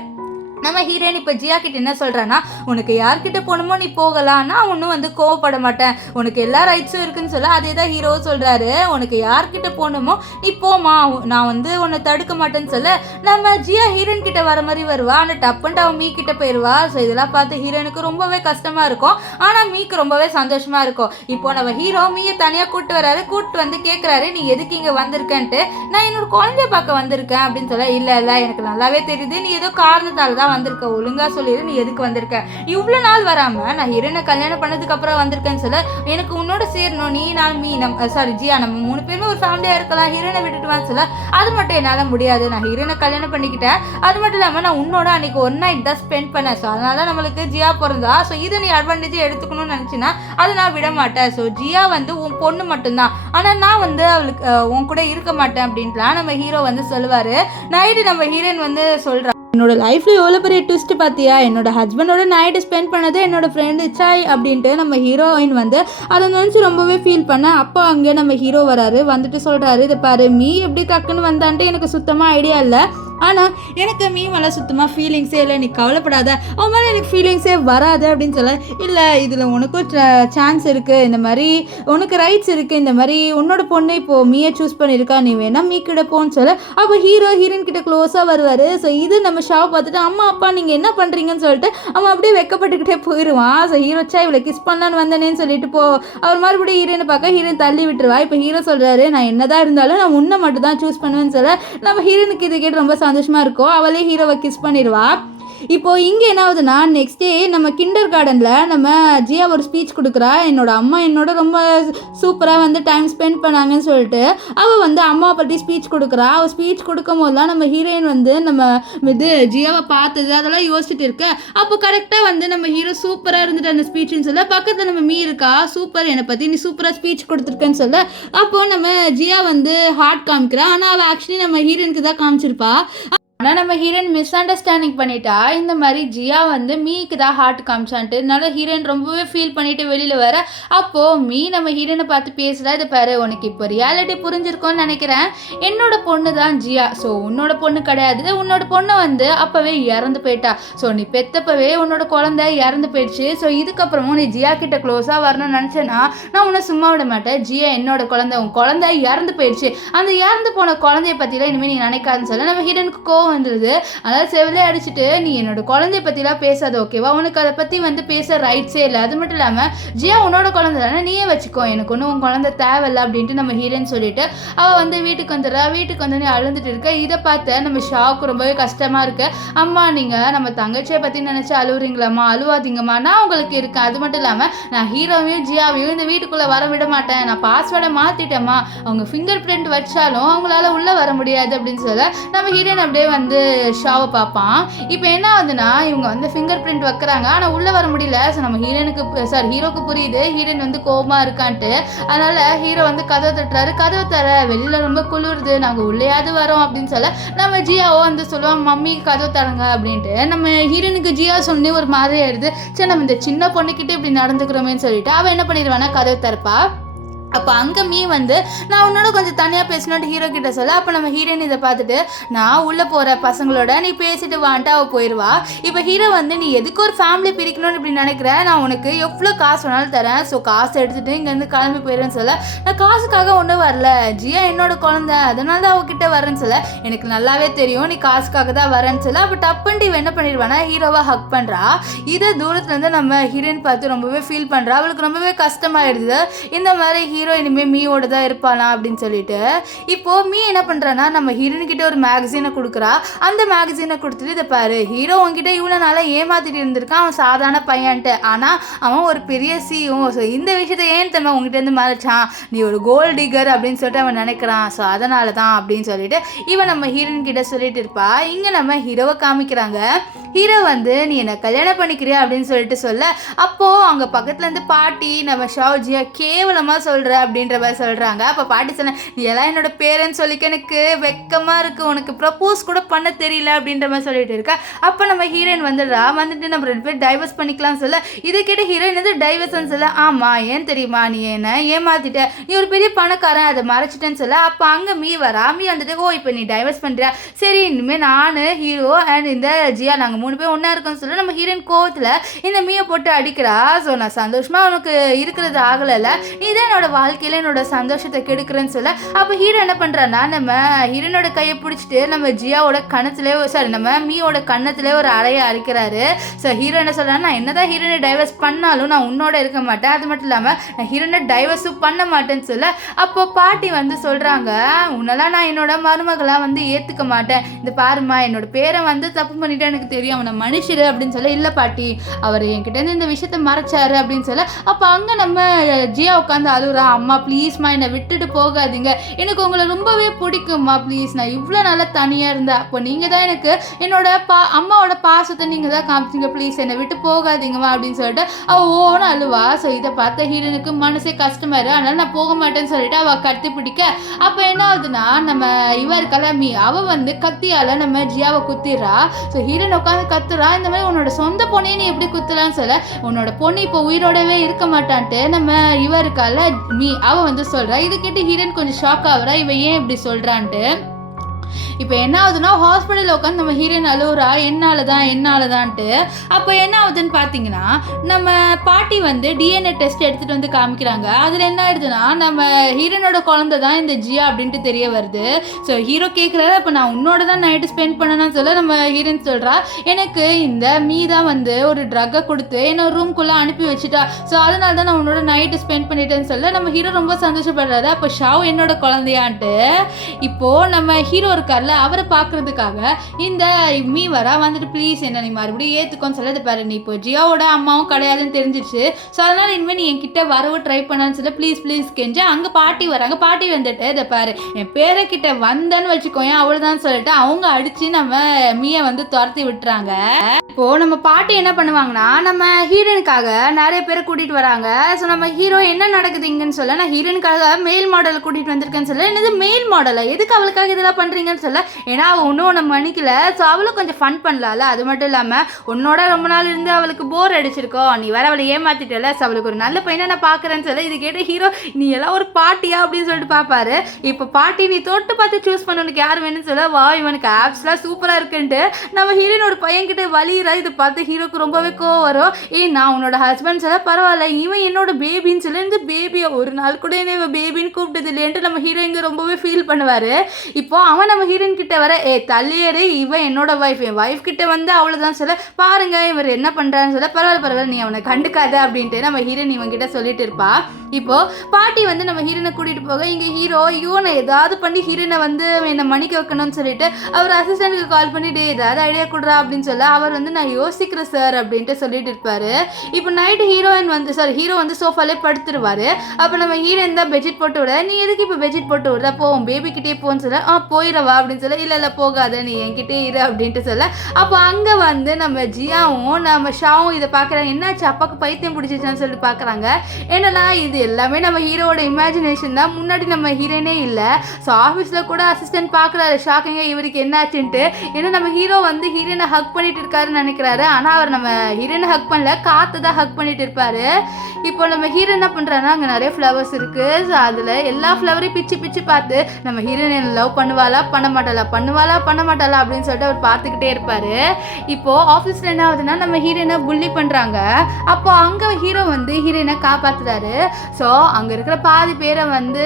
நம்ம ஹீரோயின் இப்போ ஜியா கிட்ட என்ன சொல்கிறான்னா, உனக்கு யார்கிட்ட போகணுமோ நீ போகலாம், நான் ஒன்றும் வந்து கோவப்பட மாட்டேன், உனக்கு எல்லா ரைட்ஸும் இருக்குன்னு சொல்ல. அதே தான் ஹீரோவும் சொல்கிறாரு, உனக்கு யார்கிட்ட போகணுமோ நீ போமா, நான் வந்து உன்னை தடுக்க மாட்டேன்னு சொல்ல. நம்ம ஜியா ஹீரோயின் கிட்ட வர மாதிரி வருவா. ஆனால் டப்புன்ட்டு அவன் மீ கிட்ட போயிடுவா. ஸோ இதெல்லாம் பார்த்து ஹீரோயினுக்கு ரொம்பவே கஷ்டமாக இருக்கும். ஆனால் மீக்கு ரொம்பவே சந்தோஷமாக இருக்கும். இப்போ நம்ம ஹீரோ மீயை தனியாக கூப்பிட்டு வராரு. கூப்பிட்டு வந்து கேட்குறாரு, நீ எதுக்கு இங்கே வந்திருக்கேன்ட்டு. நான் என்னோட குழந்தைய பார்க்க வந்திருக்கேன் அப்படின்னு சொல்ல. இல்லை எனக்கு நல்லாவே தெரியுது நீ ஏதோ காரணத்தால் தான் வந்திருக்க, ஒழுங்கா சொல்லிடு நீ எதுக்கு வந்திருக்க, இவ்வளோ நாள் வராமல் நான் ஹீரோனை கல்யாணம் பண்ணதுக்கு அப்புறம் வந்திருக்கேன்னு சொல்ல, எனக்கு உன்னோட சேரணும், நீ நான் மீ ஜியா நம்ம 3 பேருமே ஒரு ஃபேமிலியாக இருக்கலாம், ஹீரோனை விட்டுட்டு வான்னு சொல்ல, அது மட்டும் என்னால் முடியாது, நான் ஹீரோனை கல்யாணம் பண்ணிக்கிட்டேன், அது மட்டும் இல்லாமல் நான் உன்னோட அன்றைக்கி ஒன் நைட் தான் ஸ்பெண்ட் பண்ணேன், ஸோ அதனால தான் நம்மளுக்கு ஜியா பிறந்தா, ஸோ இதை நீ அட்வான்டேஜ் எடுத்துக்கணும்னு நினச்சின்னா அதை நான் விட மாட்டேன், ஸோ ஜியா வந்து உன் பொண்ணு மட்டும்தான், ஆனால் நான் வந்து அவளுக்கு உன் கூட இருக்க மாட்டேன் அப்படின்ட்டுலாம் நம்ம ஹீரோ வந்து சொல்லுவார். நைட்டு நம்ம ஹீரோயின் வந்து சொல்கிறா, என்னோட லைஃப்பில் எவ்வளோ பெரிய ட்விஸ்ட் பார்த்தியா, என்னோட ஹஸ்பண்டோட நைட்டு ஸ்பெண்ட் பண்ணது என்னோட ஃப்ரெண்டு சாய் அப்படின்ட்டு நம்ம ஹீரோயின் வந்து அதை நினச்சி ரொம்பவே ஃபீல் பண்ண. அப்போ அங்கே நம்ம ஹீரோ வராரு, வந்துட்டு சொல்கிறாரு, இதை பாரு மீ எப்படி டக்குன்னு வந்தான்ட்டு எனக்கு சுத்தமாக ஐடியா இல்லை, ஆனால் எனக்கு மீ மேலே சுத்தமாக ஃபீலிங்ஸே இல்லை, நீ கவலைப்படாத, அவன் மேலே எனக்கு ஃபீலிங்ஸே வராது அப்படின்னு சொல்ல, இல்லை இதில் உனக்கும் சான்ஸ் இருக்குது, இந்த மாதிரி உனக்கு ரைட்ஸ் இருக்குது, இந்த மாதிரி உன்னோட பொண்ணு இப்போது மீயை சூஸ் பண்ணியிருக்கா, நீ வேணா மீ கிட்ட போன்னு சொல்ல, அப்போ ஹீரோ ஹீரோயின் கிட்ட க்ளோஸாக வருவார். ஸோ இது நம்ம ஷாவை பார்த்துட்டு அம்மா அப்பா நீங்கள் என்ன பண்ணுறீங்கன்னு சொல்லிட்டு அவன் அப்படியே வெக்கப்பட்டுக்கிட்டே போயிடுவான். ஸோ ஹீரோச்சா இவளை கிஸ் பண்ணலான்னு வந்தேனேன்னு சொல்லிட்டு அவர் மறுபடியும் ஹீரோயினை பார்க்க ஹீரோயின் தள்ளி விட்டுருவா. இப்போ ஹீரோ சொல்கிறாரு, நான் என்னதான் இருந்தாலும் நான் உன்னை மட்டும் தான் சூஸ் பண்ணுவேன்னு சொல்ல, நம்ம ஹீரோனுக்கு இதை கேட்டு ரொம்ப சந்தோஷமாக இருக்கும். அவளே ஹீரோவை கிஸ் பண்ணிடுவா. இப்போது இங்கே என்ன ஆகுதுன்னா, நெக்ஸ்ட் டே நம்ம கிண்டர் கார்டனில் நம்ம ஜியா ஒரு ஸ்பீச் கொடுக்குறா. என்னோட அம்மா என்னோட ரொம்ப சூப்பராக வந்து டைம் ஸ்பெண்ட் பண்ணாங்கன்னு சொல்லிட்டு அவள் வந்து அம்மாவை பற்றி ஸ்பீச் கொடுக்குறா. அவள் ஸ்பீச் கொடுக்கும் போதெல்லாம் நம்ம ஹீரோயின் வந்து நம்ம இது ஜியாவை பார்த்தது அதெல்லாம் யோசிச்சுட்டு இருக்க. அப்போ கரெக்டாக வந்து நம்ம ஹீரோ சூப்பராக இருந்துட்டு அந்த ஸ்பீச்சுன்னு சொல்ல, பக்கத்தில் நம்ம மீ இருக்கா, சூப்பர் என்னை பற்றி நீ சூப்பராக ஸ்பீச் கொடுத்துருக்கேன்னு சொல்ல, அப்போது நம்ம ஜியா வந்து ஹார்ட் காமிக்கிறா. ஆனால் அவள் ஆக்சுவலி நம்ம ஹீரோயினுக்கு தான் காமிச்சிருப்பா. ஆனால் நம்ம ஹீரோயின் மிஸ் அண்டர்ஸ்டாண்டிங் பண்ணிட்டா, இந்த மாதிரி ஜியா வந்து மீக்கு தான் ஹார்ட் காமிச்சான்ட்டு. அதனால ஹீரோயின் ரொம்பவே ஃபீல் பண்ணிட்டு வெளியில் வர. அப்போது மீ நம்ம ஹீரோயினை பார்த்து பேசுகிறா, இதை பாரு உனக்கு இப்போ ரியாலிட்டி புரிஞ்சிருக்கோன்னு நினைக்கிறேன், என்னோட பொண்ணு தான் ஜியா, ஸோ உன்னோட பொண்ணு கிடையாது, உன்னோட பொண்ணு வந்து அப்போவே இறந்து போயிட்டா, ஸோ நீ பெத்தப்பவே உன்னோட குழந்தை இறந்து போயிடுச்சு, ஸோ இதுக்கப்புறமும் நீ ஜியா கிட்ட க்ளோஸாக வரணும்னு நினச்சேன்னா நான் உன்னை சும்மா விட மாட்டேன், ஜியா என்னோட குழந்தை, உன் குழந்தை இறந்து போயிடுச்சு, அந்த இறந்து போன குழந்தைய பற்றிலாம் இனிமேல் நீ நினைக்காதுன்னு சொல்ல நம்ம ஹீரோனுக்கு வந்துடுது. அதனால செவிலே அடிச்சுட்டு, நீ என்னோட குழந்தைய பற்றிலாம் பேசாத ஓகேவா, உனக்கு அதை பற்றி வந்து பேச ரைட்ஸே இல்லை, அது மட்டும் இல்லாமல் ஜியா உன்னோட குழந்தை தானே, நீயே வச்சுக்கோ, எனக்கு ஒன்றும் உன் குழந்தை தேவையில்லை அப்படின்ட்டு நம்ம ஹீரோன்னு சொல்லிட்டு அவள் வந்து வீட்டுக்கு வந்துடுறா. வீட்டுக்கு வந்து நீ அழுந்துட்டு இருக்க. இதை பார்த்து நம்ம ஷாவுக்கு ரொம்பவே கஷ்டமாக இருக்கு. அம்மா நீங்கள் நம்ம தங்கச்சியை பற்றி நினச்சி அழுவுறீங்களாம்மா, அழுவாதீங்கம்மா, நான் உங்களுக்கு இருக்கேன், அது மட்டும் இல்லாமல் நான் ஹீரோவையும் ஜியாவையும் இந்த வீட்டுக்குள்ளே வர விட மாட்டேன், நான் பாஸ்வேர்டை மாற்றிட்டேம்மா, அவங்க ஃபிங்கர் பிரிண்ட் வச்சாலும் அவங்களால உள்ளே வர முடியாது அப்படின்னு சொல்ல நம்ம ஹீரோயின் அப்படியே வந்து ஷாவை பார்ப்பான். இப்போ என்ன ஆகுதுன்னா, இவங்க வந்து ஃபிங்கர் பிரிண்ட் வைக்கிறாங்க, ஆனால் உள்ளே வர முடியல. ஸோ நம்ம ஹீரோக்கு புரியுது ஹீரோயின் வந்து கோபமாக இருக்கான்ட்டு. அதனால ஹீரோ வந்து கதவை தட்டுறாரு. கதவை தர வெளியில் ரொம்ப குளிருது, நாங்கள் உள்ளேயாவது வரோம் அப்படின்னு சொல்ல நம்ம ஜியாவோ வந்து சொல்லுவான், மம்மி கதவை தரங்க அப்படின்ட்டு. நம்ம ஹீரோனுக்கு ஜியா சொன்னே ஒரு மாதிரி ஆயிடுது. சரி நம்ம இந்த சின்ன பொண்ணுக்கிட்டே இப்படி நடந்துக்கிறோமேன்னு சொல்லிட்டு அவன் என்ன பண்ணிடுவானா கதவை திறப்பா. அப்போ அங்கே மீ வந்து நான் உன்னோட கொஞ்சம் தனியாக பேசணுன்ட்டு ஹீரோ கிட்ட சொல்ல, அப்போ நம்ம ஹீரோயின் இதை பார்த்துட்டு நான் உள்ளே போகிற பசங்களோட நீ பேசிட்டு வான்ட்டு அவள் போயிடுவா. இப்போ ஹீரோ வந்து நீ எதுக்கு ஒரு ஃபேமிலி பிரிக்கணும்னு இப்படி நினைக்கிறேன், நான் உனக்கு எவ்வளோ காசு வேணாலும் தரேன், ஸோ காசு எடுத்துகிட்டு இங்கேருந்து கிளம்பி போயிடுவேன்னு சொல்ல, நான் காசுக்காக ஒன்றும் வரல, ஜியா என்னோட குழந்தை, அதனால தான் அவகிட்ட வரேன்னு சொல்ல, எனக்கு நல்லாவே தெரியும் நீ காசுக்காக தான் வரேன்னு சொல்ல. அப்போ டப்புன்ட்டு இவன் என்ன பண்ணிடுவானா ஹீரோவை ஹக் பண்ணுறா. இதை தூரத்துலேருந்து நம்ம ஹீரோயின் பார்த்து ரொம்பவே ஃபீல் பண்ணுறா. அவளுக்கு ரொம்பவே கஷ்டமாயிடுது, இந்த மாதிரி ஹீரோ இனிமேல் மீயோட தான் இருப்பானா அப்படின்னு சொல்லிட்டு. இப்போது மீ என்ன பண்ணுறான்னா நம்ம ஹீரோயின்கிட்ட ஒரு மேகசீனை கொடுக்குறா. அந்த மேகசீனை கொடுத்துட்டு, இதை பாரு ஹீரோ உங்ககிட்ட இவ்வளோ நாளாக ஏமாத்திட்டு இருந்திருக்கான், அவன் சாதாரண பையன்ட்டு, ஆனால் அவன் ஒரு பெரிய சிஓ, ஸோ இந்த விஷயத்தை ஏன் தம்மா உங்ககிட்ட இருந்து மறைச்சான், நீ ஒரு கோல்ட் டிகர் அப்படின்னு சொல்லிட்டு அவன் நினைக்கிறான், ஸோ அதனால தான் அப்படின்னு சொல்லிட்டு இவன் நம்ம ஹீரோயின் கிட்ட சொல்லிட்டு இருப்பா. இங்கே நம்ம ஹீரோவை காமிக்கிறாங்க. ஹீரோ வந்து நீ என்னை கல்யாணம் பண்ணிக்கிறியா அப்படின்னு சொல்லிட்டு சொல்ல, அப்போது அங்கே பக்கத்துலேருந்து பாட்டி நம்ம ஷாவ்ஜியா கேவலமாக சொல்கிற அப்படின்ற மாதிரி சொல்கிறாங்க. அப்போ பாட்டி சொன்ன, நீ எல்லாம் என்னோட பேரன்னு சொல்லிக்க எனக்கு வெக்கமாக இருக்குது, உனக்கு ப்ரப்போஸ் கூட பண்ண தெரியல அப்படின்ற மாதிரி சொல்லிட்டு இருக்கா. அப்போ நம்ம ஹீரோயின் வந்துடுறா. வந்துட்டு நம்ம 2 பேர் டைவர்ஸ் பண்ணிக்கலாம்னு சொல்ல, இதை கேட்டு ஹீரோயின் வந்து டைவர்ஸ்ன்னு சொல்ல, ஆமாம் ஏன் தெரியுமா, நீ என்ன ஏமாத்திட்ட, நீ ஒரு பெரிய பணக்காரன், அதை மறைச்சிட்டேன்னு சொல்ல. அப்போ அங்கே மீ வரா. மீ வந்துட்டு, ஓ இப்போ நீ டைவர்ஸ் பண்ணுறியா, சரி இனிமேல் நான் ஹீரோ அண்ட் இந்த ஜியா நாங்கள் 3 பேர் ஒன்றா இருக்கோன்னு சொல்ல நம்ம ஹீரோயின் கோவத்தில் இந்த மீயை போட்டு அடிக்கிறா. ஸோ நான் சந்தோஷமாக உனக்கு இருக்கிறது ஆகலைல்ல, நீ தான் என்னோட வாழ்க்கையில் என்னோட சந்தோஷத்தை கெடுக்கிறேன்னு சொல்ல. அப்போ ஹீரோ என்ன பண்ணுறான்னா நம்ம ஹீரோனோட கையை பிடிச்சிட்டு நம்ம ஜியாவோட நம்ம மீயோட கண்ணத்திலே ஒரு அறையை அரைக்கிறாரு. ஸோ ஹீரோ என்ன சொல்கிறான்னா, நான் என்னதான் ஹீரோனை டைவர்ஸ் பண்ணாலும் நான் உன்னோட இருக்க மாட்டேன், அது மட்டும் இல்லாமல் நான் ஹீரோனை டைவர்ஸும் பண்ண மாட்டேன்னு சொல்ல. அப்போ பாட்டி வந்து சொல்கிறாங்க, உன்னெல்லாம் நான் என்னோட மருமகளாக வந்து ஏற்றுக்க மாட்டேன், இந்த பாருமா என்னோட பேரை வந்து தப்பு பண்ணிட்டு எனக்கு தெரியும், தெரியும், அவனை மன்னிச்சிரு அப்படின்னு சொல்ல. இல்லை பாட்டி, அவர் என்கிட்டேருந்து இந்த விஷயத்த மறைச்சாரு அப்படின்னு சொல்ல. அப்போ அங்கே நம்ம ஜியா உட்காந்து அழுகுறா. அம்மா ப்ளீஸ்மா என்னை விட்டுட்டு போகாதீங்க, எனக்கு உங்களை ரொம்பவே பிடிக்கும்மா, ப்ளீஸ் நான் இவ்வளோ நல்லா தனியாக இருந்தேன், அப்போ நீங்கள் தான் எனக்கு என்னோட அம்மாவோட பாசத்தை நீங்கள் தான் காமிச்சிங்க, ப்ளீஸ் என்னை விட்டு போகாதீங்கம்மா அப்படின்னு சொல்லிட்டு அவள் ஓன அழுவா. ஸோ இதை பார்த்த ஹீரோனுக்கு மனசே கஷ்டமாயிரு. அதனால நான் போக மாட்டேன்னு சொல்லிட்டு அவள் கத்தி பிடிக்க, அப்போ என்ன ஆகுதுன்னா நம்ம இவர் கிளம்பி அவள் வந்து கத்தியால் நம்ம ஜியாவை குத்திடுறா. ஸோ ஹீரோன் உட்காந்து கத்துறா, இந்த மாதிரி உன்னோட சொந்த பொண்ணையே நீ எப்படி குத்துலான்னு சொல்ல, உன்னோட பொண்ணு இப்போ உயிரோடவே இருக்க மாட்டான்ட்டு நம்ம இவருக்கால அவள் வந்து சொல்கிறா. இது கேட்டு ஹீரோன் கொஞ்சம் ஷாக் ஆகுறா, இவன் ஏன் இப்படி சொல்கிறான்ட்டு. இப்போ என்ன ஆகுதுன்னா ஹாஸ்பிட்டலில் உட்காந்து நம்ம ஹீரோயின் அழுவுறா, என்னாலதான்ட்டு. அப்போ என்ன ஆகுதுன்னு பார்த்தீங்கன்னா நம்ம பாட்டி வந்து டிஎன்ஏ டெஸ்ட் எடுத்துகிட்டு வந்து காமிக்கிறாங்க. அதில் என்ன ஆயிடுதுன்னா நம்ம ஹீரோனோட குழந்தை தான் இந்த ஜியா அப்படின்ட்டு தெரிய வருது. ஸோ ஹீரோ கேட்குறாரு, அப்போ நான் உன்னோட தான் நைட்டு ஸ்பெண்ட் பண்ணணும்னு சொல்ல நம்ம ஹீரோயின் சொல்கிறா, எனக்கு இந்த தான் வந்து ஒரு ட்ரக்கை கொடுத்து என்ன ரூம்குள்ளே அனுப்பி வச்சுட்டா, ஸோ அதனால தான் நான் உன்னோட நைட்டு ஸ்பெண்ட் பண்ணிட்டேன்னு சொல்ல நம்ம ஹீரோ ரொம்ப சந்தோஷப்படுறாரு. அப்போ ஷாவ் என்னோட குழந்தையான்ட்டு. இப்போது நம்ம ஹீரோ இருக்கார்ல, அவரை பார்க்கறதுக்காக இந்த வரா வந்துட்டு ப்ளீஸ் என்ன நீ மறுபடியும் ஏற்றுக்கோன்னு சொல்லது பாரு, நீ இப்போ ஜியாவோட அம்மாவும் கிடையாதுன்னு தெரிஞ்சிருச்சு, ஸோ அதனால் இனிமேல் நீ என்கிட்ட வரவும் ட்ரை பண்ணான்னு சொல்ல ப்ளீஸ் கெஞ்ச. அங்கே பாட்டி வராங்க. பாட்டி வந்துட்டு இதை பாரு, என் பேரை கிட்ட வந்தேன்னு வச்சுக்கோங்க அவ்வளோதான் சொல்லிட்டு அவங்க அடித்து நம்ம மீயை வந்து துரத்தி விட்டுறாங்க. இப்போது நம்ம பாட்டி என்ன பண்ணுவாங்கன்னா நம்ம ஹீரோயினுக்காக நிறைய பேரை கூட்டிகிட்டு வராங்க. ஸோ நம்ம ஹீரோ என்ன நடக்குது இங்கன்னு சொல்ல, நான் ஹீரோயினுக்காக மேல் மாடலை கூட்டிகிட்டு வந்திருக்கேன்னு சொல்ல, என்னது மேல் மாடலை எதுக்கு அவளுக்காக இதெல்லாம் பண்ணுறீங்கன்னு சொல்ல, ஏன்னா அவள் ஒன்றும் ஒன்று மன்னிக்கல, ஸோ அவளும் கொஞ்சம் ஃபன் பண்ணலாம்ல, அது மட்டும் இல்லாமல் உன்னோட ரொம்ப நாள் இருந்து அவளுக்கு போர் அடிச்சிருக்கோம், நீ வேற அவளை ஏமாத்திட்டல, ஸோ அவளுக்கு ஒரு நல்ல பையனை நான் பார்க்குறேன்னு சொல்ல. இது கேட்டு ஹீரோ நீ எல்லாம் ஒரு பாட்டியா அப்படின்னு சொல்லிட்டு பார்ப்பாரு. இப்போ பாட்டி நீ தொட்டு பார்த்து சூஸ் பண்ண உனக்கு யார் வேணும்னு சொல்ல, வா இவனுக்கு ஆப்ஸ்லாம் சூப்பராக இருக்குன்ட்டு நம்ம ஹீரோனோட பையன்கிட்ட வலிகிறா. இதை பார்த்து ஹீரோக்கு ரொம்பவே கோவம் வரும். நான் உன்னோட ஹஸ்பண்ட் சொல்ல, பரவாயில்ல இவன் என்னோட பேபின்னு சொல்லி இந்த பேபியை ஒரு நாள் கூட என்ன இவன் பேபின்னு கூப்பிட்டது இல்லைன்ட்டு நம்ம ஹீரோ இங்கே ரொம்பவே ஃபீல் பண்ணுவார். இப்போ அவன் நம்ம ஹீரோயின் கிட்ட வர, தள்ளியரு இவன் என்னோட ஒய்ஃப், என் ஒய்ஃப் கிட்ட வந்து அவ்வளோதான் சொல்ல, பாருங்க இவர் என்ன பண்ணுறான்னு சொல்ல, பரவாயில்ல நீ அவனை கண்டுக்காத அப்படின்ட்டு நம்ம ஹீரோயின் இவன் கிட்ட சொல்லிட்டு இருப்பா. இப்போ பாட்டி வந்து நம்ம ஹீரோனை கூட்டிகிட்டு போக இங்கே ஹீரோ நான் ஏதாவது பண்ணி ஹீரோனை வந்து என்னை மன்னிக்க வைக்கணும்னு சொல்லிட்டு அவர் அசிஸ்டண்ட்டுக்கு கால் பண்ணிட்டு ஏதாவது ஐடியா கொடுறா அப்படின்னு சொல்ல, அவர் வந்து நான் யோசிக்கிறேன் சார் அப்படின்ட்டு சொல்லிட்டு இருப்பாரு. இப்போ நைட்டு ஹீரோ வந்து சோஃபாலே படுத்துருவாரு. அப்போ நம்ம ஹீரோயின் தான் பெட்ஷீட் போட்டு விட, நீ எதுக்கு இப்போ பெட்ஷீட் போட்டு விடுற, போ பேபி கிட்டே போன்னு சொல்ல, போயிடவா அப்படின்னு சொல்ல, இல்லை போகாத நீ என்கிட்டே இரு அப்படின்ட்டு சொல்ல. அப்போ அங்கே வந்து நம்ம ஜியாவும் நம்ம ஷாவும் இதை பார்க்குறாங்க. என்னாச்சு அப்பாவுக்கு பைத்தியம் பிடிச்சிச்சான்னு சொல்லிட்டு பார்க்குறாங்க. என்னன்னா இது எல்லாமே நம்ம ஹீரோவோட இமேஜினேஷன் தான், முன்னாடி நம்ம ஹீரோனே இல்லை. ஸோ ஆஃபீஸில் கூட அசிஸ்டன்ட் பார்க்குறாரு, ஷாக்கிங்க இவருக்கு என்னாச்சுன்ட்டு. ஏன்னா நம்ம ஹீரோ வந்து ஹீரோனை ஹக் பண்ணிட்டு இருக்காருன்னு நினைக்கிறாரு, ஆனால் அவர் நம்ம ஹீரோனை ஹக் பண்ணல, காற்று தான் ஹக் பண்ணிட்டு இருப்பாரு. இப்போ நம்ம ஹீரோ என்ன பண்ணுறாருன்னா அங்கே நிறைய ஃப்ளவர்ஸ் இருக்குது. ஸோ அதில் எல்லா ஃப்ளவரையும் பிச்சு பார்த்து நம்ம ஹீரோனை லவ் பண்ணுவாளா பண்ண மாட்டாளா அப்படின்னு சொல்லிட்டு அவர் பார்த்துக்கிட்டே இருப்பார். இப்போது ஆஃபீஸில் என்ன ஆகுதுன்னா நம்ம ஹீரோனை புள்ளி பண்ணுறாங்க. அப்போ அங்கே ஹீரோ வந்து ஹீரோயினை காப்பாற்றுறாரு. ஸோ அங்கே இருக்கிற பாதி பேரை வந்து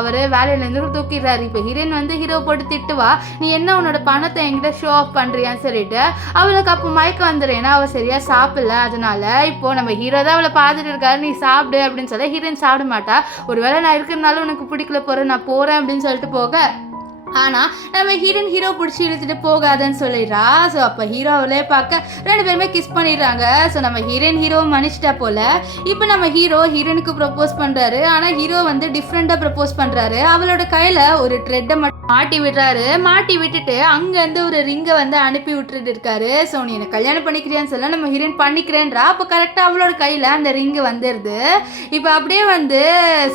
அவர் வேலையிலேருந்து தூக்கிடுறாரு. இப்போ ஹீரோயின் வந்து ஹீரோ போட்டு திட்டுவா, நீ என்ன உன்னோட பணத்தை என்கிட்ட ஷோ ஆஃப் பண்ணுறியான்னு சொல்லிட்டு. அவளுக்கு அப்போ மயக்கம் வந்துடும், ஏன்னா அவள் சரியாக சாப்பிடல. அதனால இப்போது நம்ம ஹீரோ தான் அவளை பார்த்துட்டு இருக்காரு, நீ சாப்பிடு அப்படின்னு சொல்ல ஹீரோயின் சாப்பிட மாட்டா. ஒருவேளை நான் இருக்கிறதுனால உனக்கு பிடிக்கல நான் போகிறேன் அப்படின்னு சொல்லிட்டு போக, ஆனால் நம்ம ஹீரோ பிடிச்சி இழுத்துட்டு போகாதன்னு சொல்லிடுறா. ஸோ அப்போ ஹீரோவிலே பார்க்க ரெண்டு பேருமே கிஸ் பண்ணிடுறாங்க. ஸோ நம்ம ஹீரோவை மன்னிச்சிட்டா போல. இப்போ நம்ம ஹீரோனுக்கு ப்ரப்போஸ் பண்ணுறாரு. ஆனால் ஹீரோ வந்து டிஃப்ரெண்ட்டாக ப்ரப்போஸ் பண்ணுறாரு. அவளோட கையில் ஒரு த்ரெட்டை மட்டும் மாட்டி விடுறாரு. மாட்டி விட்டுட்டு அங்கேருந்து ஒரு ரிங்கை வந்து அனுப்பி விட்டுட்டு இருக்காரு. ஸோ நீ என்னை கல்யாணம் பண்ணிக்கிறியான்னு சொல்ல நம்ம ஹீரோயின் பண்ணிக்கிறேன்றா. அப்போ கரெக்டாக அவளோட கையில் அந்த ரிங்கு வந்துடுது. இப்போ அப்படியே வந்து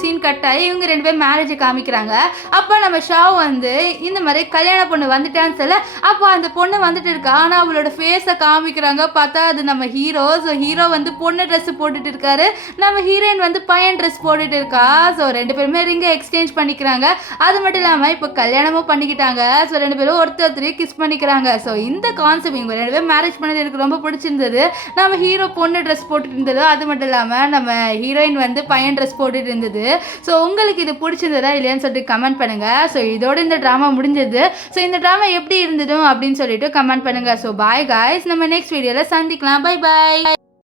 சீன் கட் ஆகி இவங்க ரெண்டு பேரும் மேரேஜை காமிக்கிறாங்க. அப்போ நம்ம ஷாவ் வந்து இந்த மாதிரி கல்யாண பொண்ணு வந்துட்டான்னு சொல்ல, அப்போ அந்த பொண்ணு வந்துட்டு இருக்கா. ஆனால் அவளோட ஃபேஸை காமிக்கிறாங்க, பார்த்தா அது நம்ம ஹீரோ. ஸோ ஹீரோ வந்து பொண்ணு ட்ரெஸ் போட்டுட்டு இருக்காரு, நம்ம ஹீரோயின் வந்து பையன் ட்ரெஸ் போட்டுட்டு இருக்கா. ஸோ ரெண்டு பேருமே ரிங்கை எக்ஸ்சேஞ்ச் பண்ணிக்கிறாங்க. அது மட்டும் இல்லாமல் இப்போ கல்யாணமும் பண்ணிக்கிட்டாங்க. ஸோ ரெண்டு பேரும் ஒருத்தரையும் கிஸ் பண்ணிக்கிறாங்க. ஸோ இந்த கான்செப்ட் இவங்க ரெண்டு பேரும் மேரேஜ் பண்ணது எனக்கு ரொம்ப பிடிச்சிருந்தது. நம்ம ஹீரோ பொண்ணு ட்ரெஸ் போட்டுட்டு இருந்தது, அது மட்டும் இல்லாமல் நம்ம ஹீரோயின் வந்து பையன் ட்ரெஸ் போட்டுட்டு இருந்தது. ஸோ உங்களுக்கு இது பிடிச்சிருந்ததா இல்லையான்னு சொல்லிட்டு கமெண்ட் பண்ணுங்கள். ஸோ இதோட இந்த ட்ராமா முடிஞ்சது. ஸோ இந்த ட்ராமா எப்படி இருந்ததும் அப்படின்னு சொல்லிட்டு கமெண்ட் பண்ணுங்கள். ஸோ பாய் காய்ஸ், நம்ம நெக்ஸ்ட் வீடியோவில் சந்திக்கலாம். Bye bye.